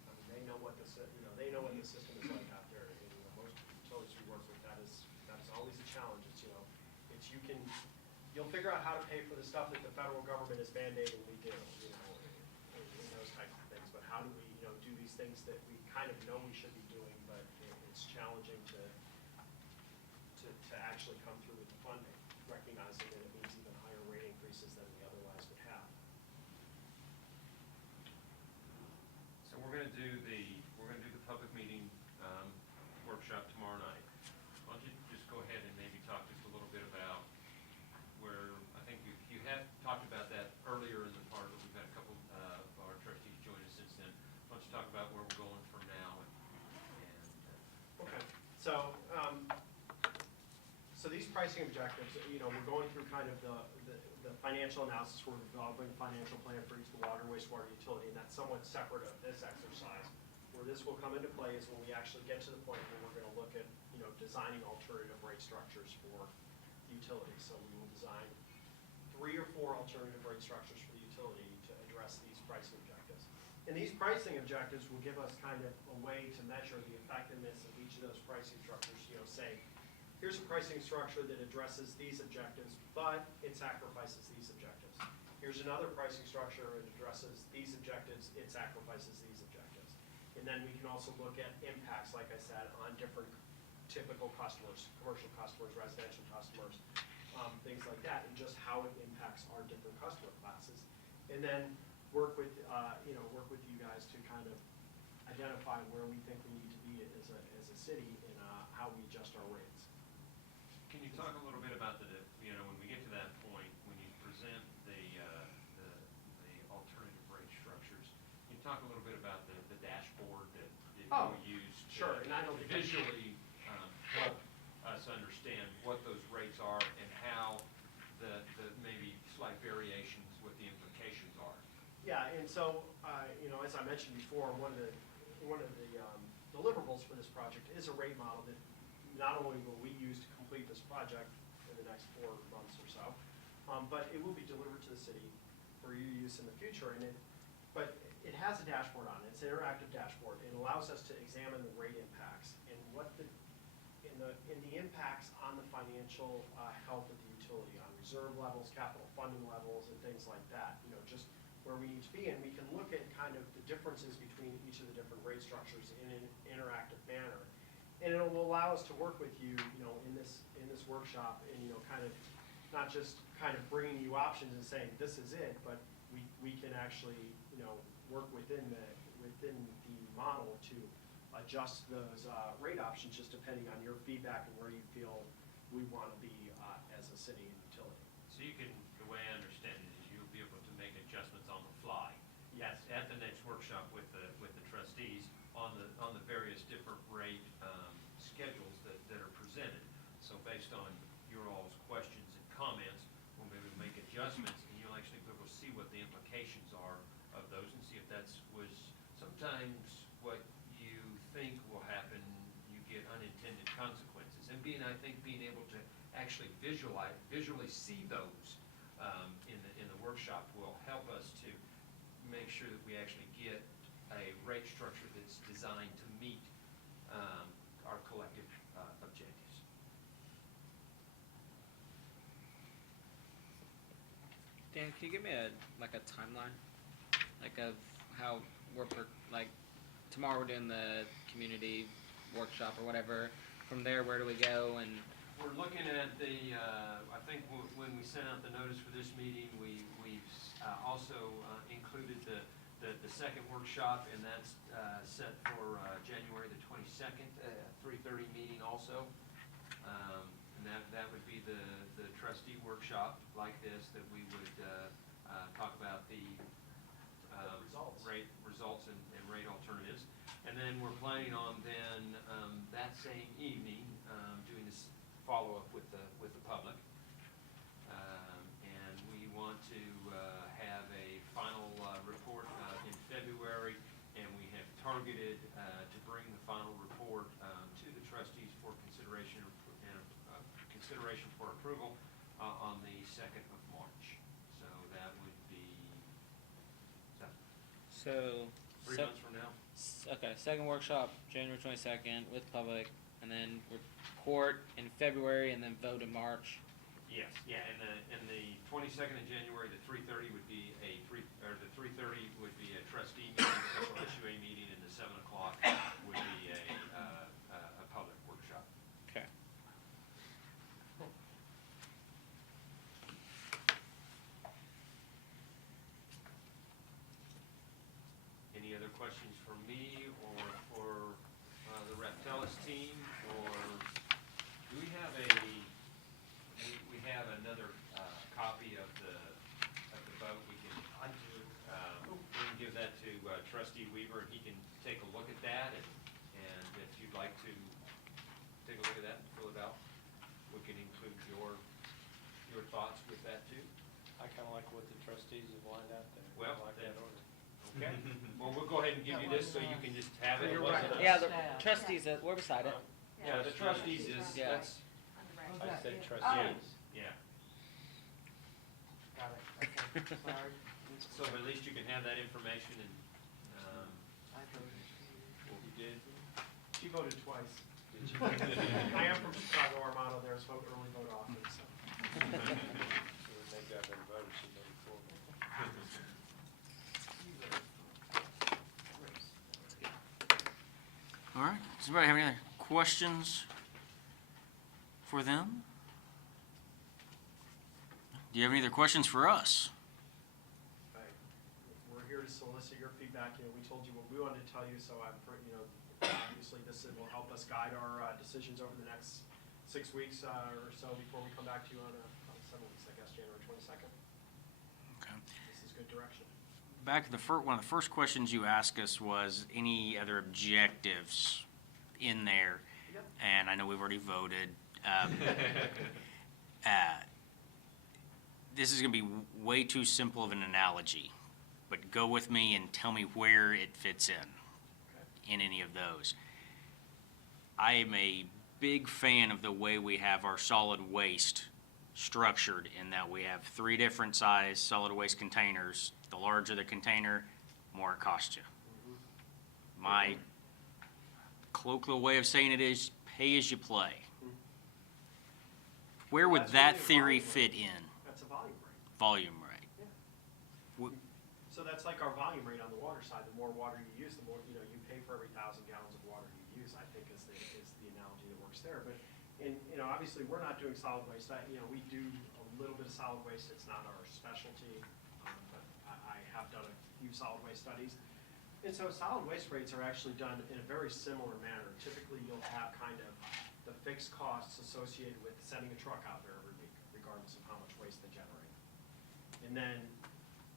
I mean, they know what the, they know what the system is like out there, and, most utilities we work with, that's always a challenge. It's, it's you'll figure out how to pay for the stuff that the federal government is mandating we do, and those types of things, but how do we, do these things that we kind of know we should be doing, but it's challenging to actually come through with the funding, recognizing that it means even higher rate increases than we otherwise would have. So we're gonna do the public meeting workshop tomorrow night. Why don't you just go ahead and maybe talk just a little bit about where, I think you have talked about that earlier in the part, but we've had a couple of our trustees join us since then. Why don't you talk about where we're going from now and Okay, so so these pricing objectives, we're going through kind of the financial analysis. We're developing a financial plan for each of the water and wastewater utility, and that's somewhat separate of this exercise. Where this will come into play is when we actually get to the point where we're going to look at, designing alternative rate structures for utilities. So we will design 3 or 4 alternative rate structures for the utility to address these pricing objectives. And these pricing objectives will give us kind of a way to measure the effectiveness of each of those pricing structures. Say, here's a pricing structure that addresses these objectives, but it sacrifices these objectives. Here's another pricing structure that addresses these objectives, it sacrifices these objectives. And then we can also look at impacts, like I said, on different typical customers, commercial customers, residential customers, things like that, and just how it impacts our different customer classes. And then work with you guys to kind of identify where we think we need to be as a city and how we adjust our rates. can you talk a little bit about when we get to that point, when you present the alternative rate structures, can you talk a little bit about the dashboard that you use sure, and I to don't think visually help us understand what those rates are and how the maybe slight variations, what the implications are? Yeah, and so, as I mentioned before, one of the deliverables for this project is a rate model that not only will we use to complete this project in the next 4 months or so, but it will be delivered to the city for your use in the future. But it has a dashboard on it. It's an interactive dashboard. It allows us to examine the rate impacts and what the impacts on the financial health of the utility, on reserve levels, capital funding levels, and things like that. Just where we need to be, and we can look at kind of the differences between each of the different rate structures in an interactive manner. And it will allow us to work with you, in this workshop, and kind of not just kind of bringing you options and saying this is it, but we can actually work within the model to adjust those rate options just depending on your feedback and where you feel we want to be as a city and utility. So the way I understand it is you'll be able to make adjustments on the fly. Yes. At the next workshop with the trustees on the various different rate schedules that are presented. So based on your all's questions and comments, we'll be able to make adjustments, and you'll actually be able to see what the implications are of those and see if was sometimes what you think will happen, you get unintended consequences. And being able to actually visually see those in the workshop will help us to make sure that we actually get a rate structure that's designed to meet our collective objectives. Dan, can you give me a timeline, of how tomorrow we're doing the community workshop or whatever. From there, where do we go? And We're looking at I think when we sent out the notice for this meeting, we've also included the second workshop, and that's set for January the 22nd, 3:30 meeting also. And that would be the trustee workshop like this, that we would talk about the rate results and rate alternatives. And then we're planning on then that same evening doing this follow-up with the public. And we want to have a final report in February, and we have targeted to bring the final report to the trustees for consideration for approval on the 2nd of March. So that would be So, 3 sec- months from now. okay, second workshop, January 22nd with public, and then report in February, and then vote in March. Yes, yeah, and the 22nd of January, the 3:30 would be the 3:30 would be a trustee meeting, special SUA meeting, and the 7 o'clock would be a public workshop. Okay. Any other questions for me or for the Reptelis team, or do we have we have another copy of the vote we can, we can give that to trustee Weaver, and he can take a look at that, and if you'd like to take a look at that and fill it out, we can include your thoughts with that too. I kind of like what the trustees have lined out there. Well, I like that order. Okay, well, we'll go ahead and give you this so you can just have it. For your It wasn't- records. Yeah, the trustees, we're beside it. Yeah, the trustees is, Yeah. that's, On the right. I said yeah, trustees. yeah. Got it, okay, sorry. So at least you can have that information and, I voted. you did. She voted twice. I am from Chicago, our motto there is vote early, vote often, so. She would make that better vote, she voted for me. All right, does anybody have any other questions for them? Do you have any other questions for us? Right. We're here to solicit your feedback. You know, we told you what we wanted to tell you, so I'm, obviously this will help us guide our decisions over the next 6 weeks or so before we come back to you on 7 weeks, I guess, January 22nd. Okay. This is good direction. Back to one of the first questions you asked us was any other objectives in there? Yep. And I know we've already voted. This is going to be way too simple of an analogy, but go with me and tell me where it fits in any of those. I am a big fan of the way we have our solid waste structured, in that we have 3 different size solid waste containers. The larger the container, more it costs you. My colloquial way of saying it is pay as you play. Where would That's that really a theory volume fit rate. in? That's a volume rate. Volume rate. So that's like our volume rate on the water side. The more water you use, the more, you pay for every 1,000 gallons of water you use, I think is the analogy that works there. But, obviously, we're not doing solid waste. We do a little bit of solid waste. It's not our specialty, but I have done a few solid waste studies. And so solid waste rates are actually done in a very similar manner. Typically, you'll have kind of the fixed costs associated with sending a truck out there every week, regardless of how much waste they generate. And then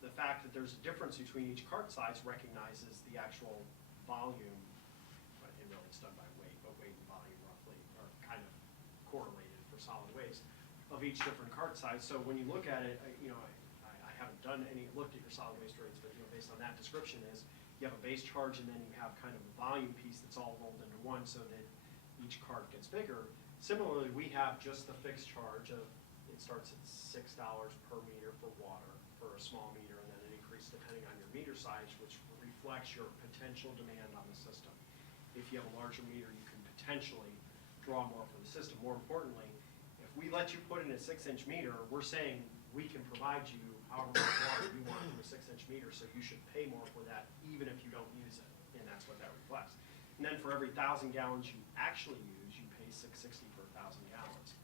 the fact that there's a difference between each cart size recognizes the actual volume, but really it's done by weight, but weight and volume roughly are kind of correlated for solid waste of each different cart size. So when you look at it, I haven't looked at your solid waste rates, but based on that description is you have a base charge and then you have kind of a volume piece that's all rolled into one so that each cart gets bigger. Similarly, we have just the fixed charge of, it starts at $6 per meter for water for a small meter, and then it increases depending on your meter size, which reflects your potential demand on the system. If you have a larger meter, you can potentially draw more from the system. More importantly, if we let you put in a 6-inch meter, we're saying we can provide you however much water you want from a 6-inch meter, so you should pay more for that even if you don't use it, and that's what that reflects. And then for every 1,000 gallons you actually use, you pay $6.60 per 1,000 gallons.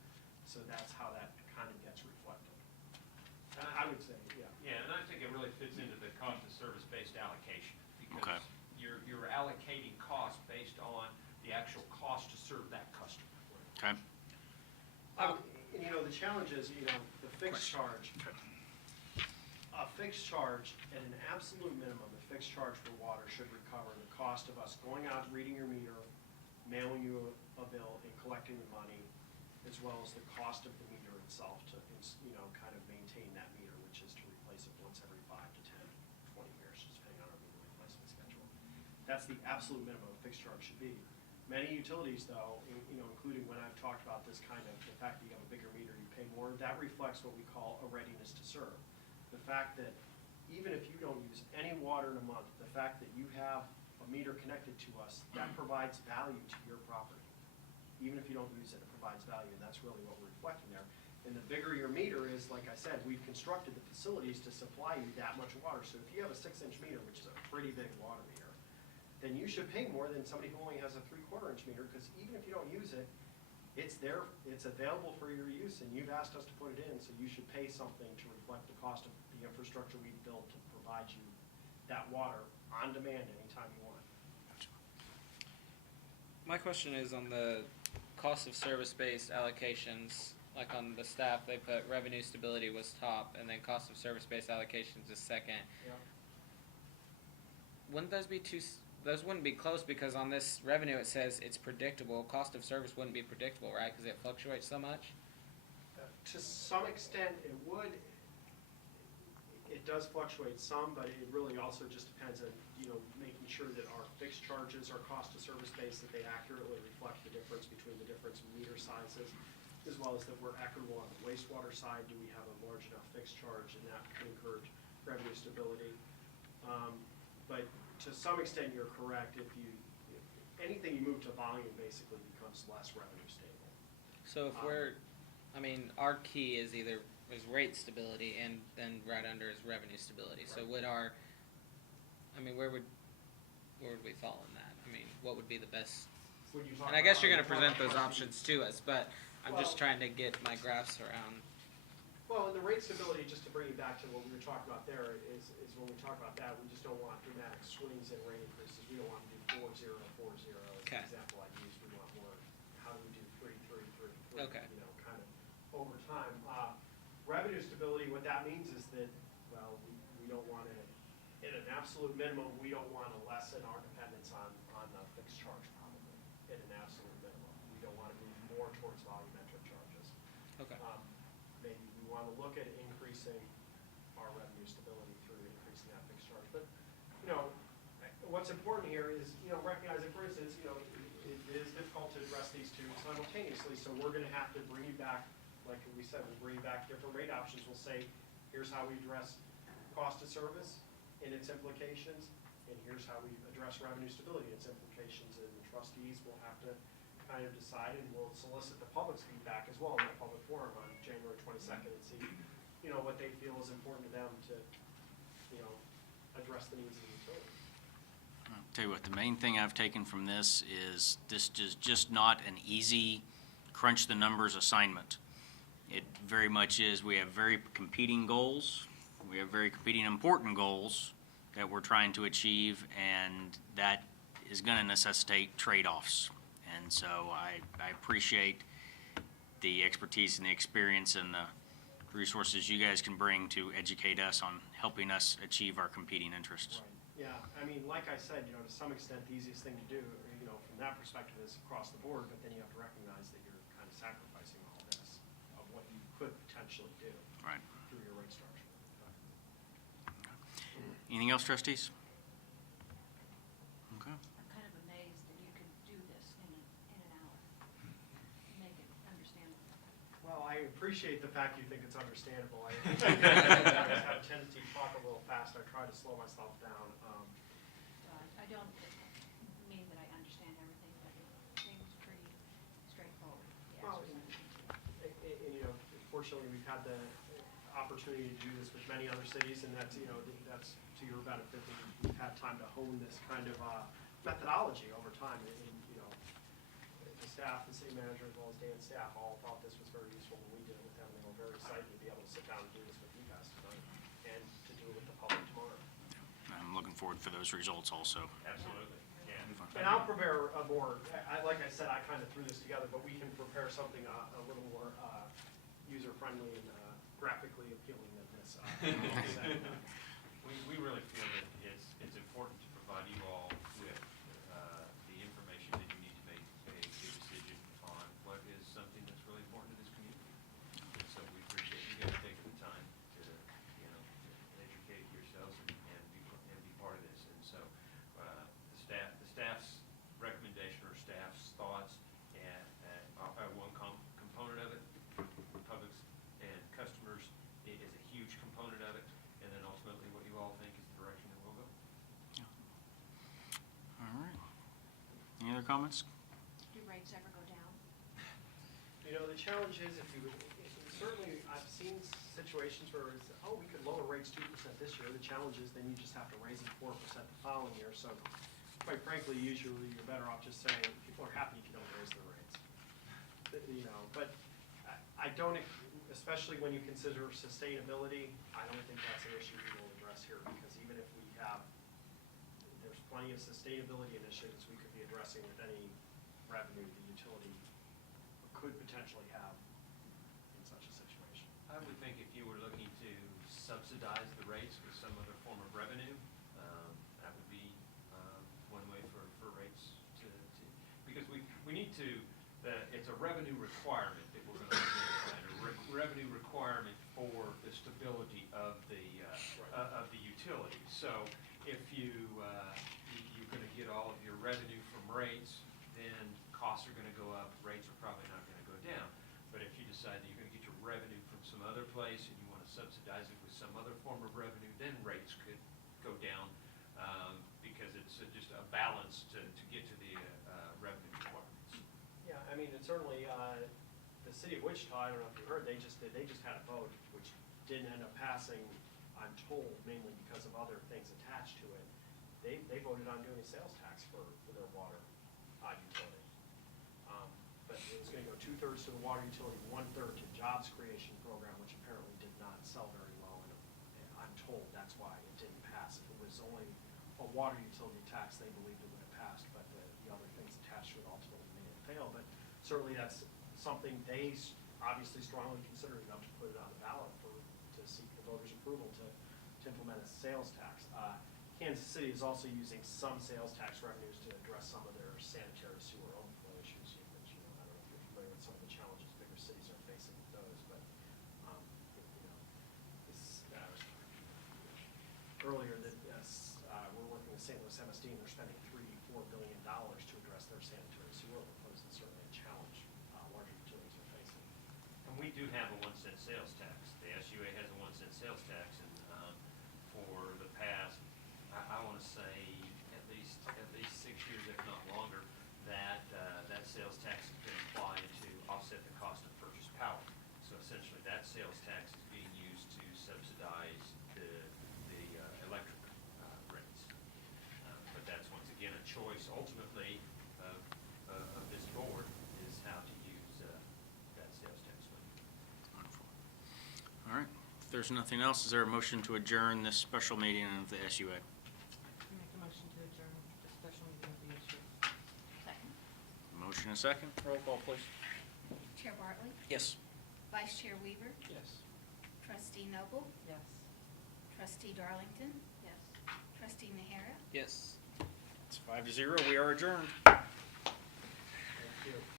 So that's how that kind of gets reflected. And I would say, yeah. Yeah, and I think it really fits into the cost of service-based allocation, Okay. because you're allocating costs based on the actual cost to serve that customer. Okay. And the challenge is, the fixed charge. A fixed charge, at an absolute minimum, a fixed charge for water should recover the cost of us going out, reading your meter, mailing you a bill, and collecting the money, as well as the cost of the meter itself to, kind of maintain that meter, which is to replace it once every 5 to 10, 20 years, just depending on our meter replacement schedule. That's the absolute minimum a fixed charge should be. Many utilities, though, including when I've talked about this kind of, the fact that you have a bigger meter, you pay more. That reflects what we call a readiness to serve. The fact that even if you don't use any water in a month, the fact that you have a meter connected to us, that provides value to your property. Even if you don't use it, it provides value, and that's really what we're reflecting there. And the bigger your meter is, like I said, we've constructed the facilities to supply you that much water. So if you have a 6-inch meter, which is a pretty big water meter, then you should pay more than somebody who only has a 3/4-inch meter, because even if you don't use it, it's there, it's available for your use, and you've asked us to put it in, so you should pay something to reflect the cost of the infrastructure we've built to provide you that water on demand anytime you want. My question is on the cost of service-based allocations, like on the staff, they put revenue stability was top, and then cost of service-based allocations is second. Yep. Wouldn't those be those wouldn't be close, because on this revenue it says it's predictable. Cost of service wouldn't be predictable, right? Because it fluctuates so much. To some extent, it would. It does fluctuate some, but it really also just depends on, making sure that our fixed charges, our cost of service base, that they accurately reflect the difference between the different meter sizes, as well as that we're equitable on the wastewater side. Do we have a large enough fixed charge, and that can encourage revenue stability? But to some extent, you're correct. If anything you move to volume, basically becomes less revenue stable. So if our key is either rate stability, and then right under is revenue stability. So would where would we fall in that? What would be the best? When you talk And I guess about- you're going to present those options to us, but I'm just trying to get my graphs around. Well, and the rate stability, just to bring you back to what we were talking about there, is when we talk about that, we just don't want dramatic swings in rate increases. We don't want to do 4-0, 4-0. As Okay. the example I used, we want more, how do we do 3-3, 3-3? Okay. Kind of over time. Revenue stability, what that means is that, well, we don't want to, at an absolute minimum, we don't want to lessen our dependence on the fixed charge probably, at an absolute minimum. We don't want to move more towards volumetric charges. Okay. Maybe we want to look at increasing our revenue stability through increasing that fixed charge. But, what's important here is, recognizing, for instance, it is difficult to address these two simultaneously, so we're going to have to bring you back, like we said, we'll bring you back different rate options. We'll say, here's how we address cost of service and its implications, and here's how we address revenue stability and its implications. And the trustees will have to kind of decide, and we'll solicit the public's feedback as well in that public forum on January 22nd and see, what they feel is important to them to, address the needs of the utility. I'll tell you what, the main thing I've taken from this is just not an easy crunch the numbers assignment. It very much is, we have very competing goals, we have very competing important goals that we're trying to achieve, and that is going to necessitate trade-offs. And so I appreciate the expertise and the experience and the resources you guys can bring to educate us on helping us achieve our competing interests. Right. Yeah, like I said, to some extent, the easiest thing to do, from that perspective is across the board, but then you have to recognize that you're kind of sacrificing all this of what you could potentially do Right. through your rate structure. Anything else, trustees? Okay. I'm kind of amazed that you could do this in an hour, make it understandable. Well, I appreciate the fact you think it's understandable. I have a tendency to talk a little fast. I try to slow myself down. I don't mean that I understand everything, but it seems pretty straightforward, the Well, exercise. Fortunately, we've had the opportunity to do this with many other cities, and that's to your benefit. We've had time to hone this kind of methodology over time. And the staff, the city manager, as well as Dan's staff, all thought this was very useful when we did it with them. They were very excited to be able to sit down and do this with you guys tonight, and to do it with the public tomorrow. I'm looking forward for those results also. Absolutely, yeah. And I'll prepare a more, like I said, I kind of threw this together, but we can prepare something a little more user-friendly and graphically appealing than this. We really feel that it's important to provide you all with the information that you need to make a decision on what is something that's really important to this community. And so we appreciate you guys taking the time to, educate yourselves and be part of this. And so the staff's recommendation or staff's thoughts, and one component of it, comments? Do rates ever go down? You know, the challenge is certainly I've seen situations where it's, oh, we could lower rates 2% this year. The challenge is then you just have to raise them 4% the following year. So quite frankly, usually you're better off just saying people are happy if you don't raise their rates. You know, but I don't, especially when you consider sustainability, I don't think that's an issue we will address here, because even if we have, there's plenty of sustainability initiatives we could be addressing with any revenue the utility could potentially have in such a situation. I would think if you were looking to subsidize the rates with some other form of revenue, that would be one way for rates to, because we need to, it's a revenue requirement that we're going to identify, a revenue requirement for the stability of the utility. So if you're going to get all of your revenue from rates, then costs are going to go up, rates are probably not going to go down. But if you decide that you're going to get your revenue from some other place and you want to subsidize it with some other form of revenue, then rates could go down because it's just a balance to get to the revenue requirements. Yeah, I mean, it's certainly, the city of Wichita, I don't know if you heard, they just had a vote, which didn't end up passing, I'm told, mainly because of other things attached to it. They voted on doing a sales tax for their water utility. But it was gonna go 2/3 to the water utility, 1/3 to jobs creation program, which apparently did not sell very well. And I'm told that's why it didn't pass. If it was only a water utility tax, they believed it would have passed, but the other things attached to it ultimately made it fail. But certainly that's something they obviously strongly considered enough to put it on the ballot to seek the voters' approval to implement a sales tax. Kansas City is also using some sales tax revenues to address some of their sanitary sewer overflow issues. Which, you know, I don't know if you're familiar with some of the challenges bigger cities are facing with those, but you know, this, earlier that we're working with St. Louis MSD, and they're spending $3-4 billion to address their sanitary sewer overflows. It's certainly a challenge larger utilities are facing. And we do have a 1-cent sales tax. The SUA has a 1-cent sales tax, and for the past, I want to say at least 6 years, if not longer, that sales tax has been applied to offset the cost of purchased power. So essentially, that sales tax is being used to subsidize the electric rates. But that's once again a choice ultimately of this board is how to use that sales tax money. Wonderful. All right. If there's nothing else, is there a motion to adjourn this special meeting of the SUA? Make a motion to adjourn the special meeting of the issue. Second. Motion and second. Roll call, please. Chair Bartley? Yes. Vice Chair Weaver? Yes. Trustee Noble? Yes. Trustee Darlington? Yes. Trustee Mahara? Yes. It's 5-0. We are adjourned.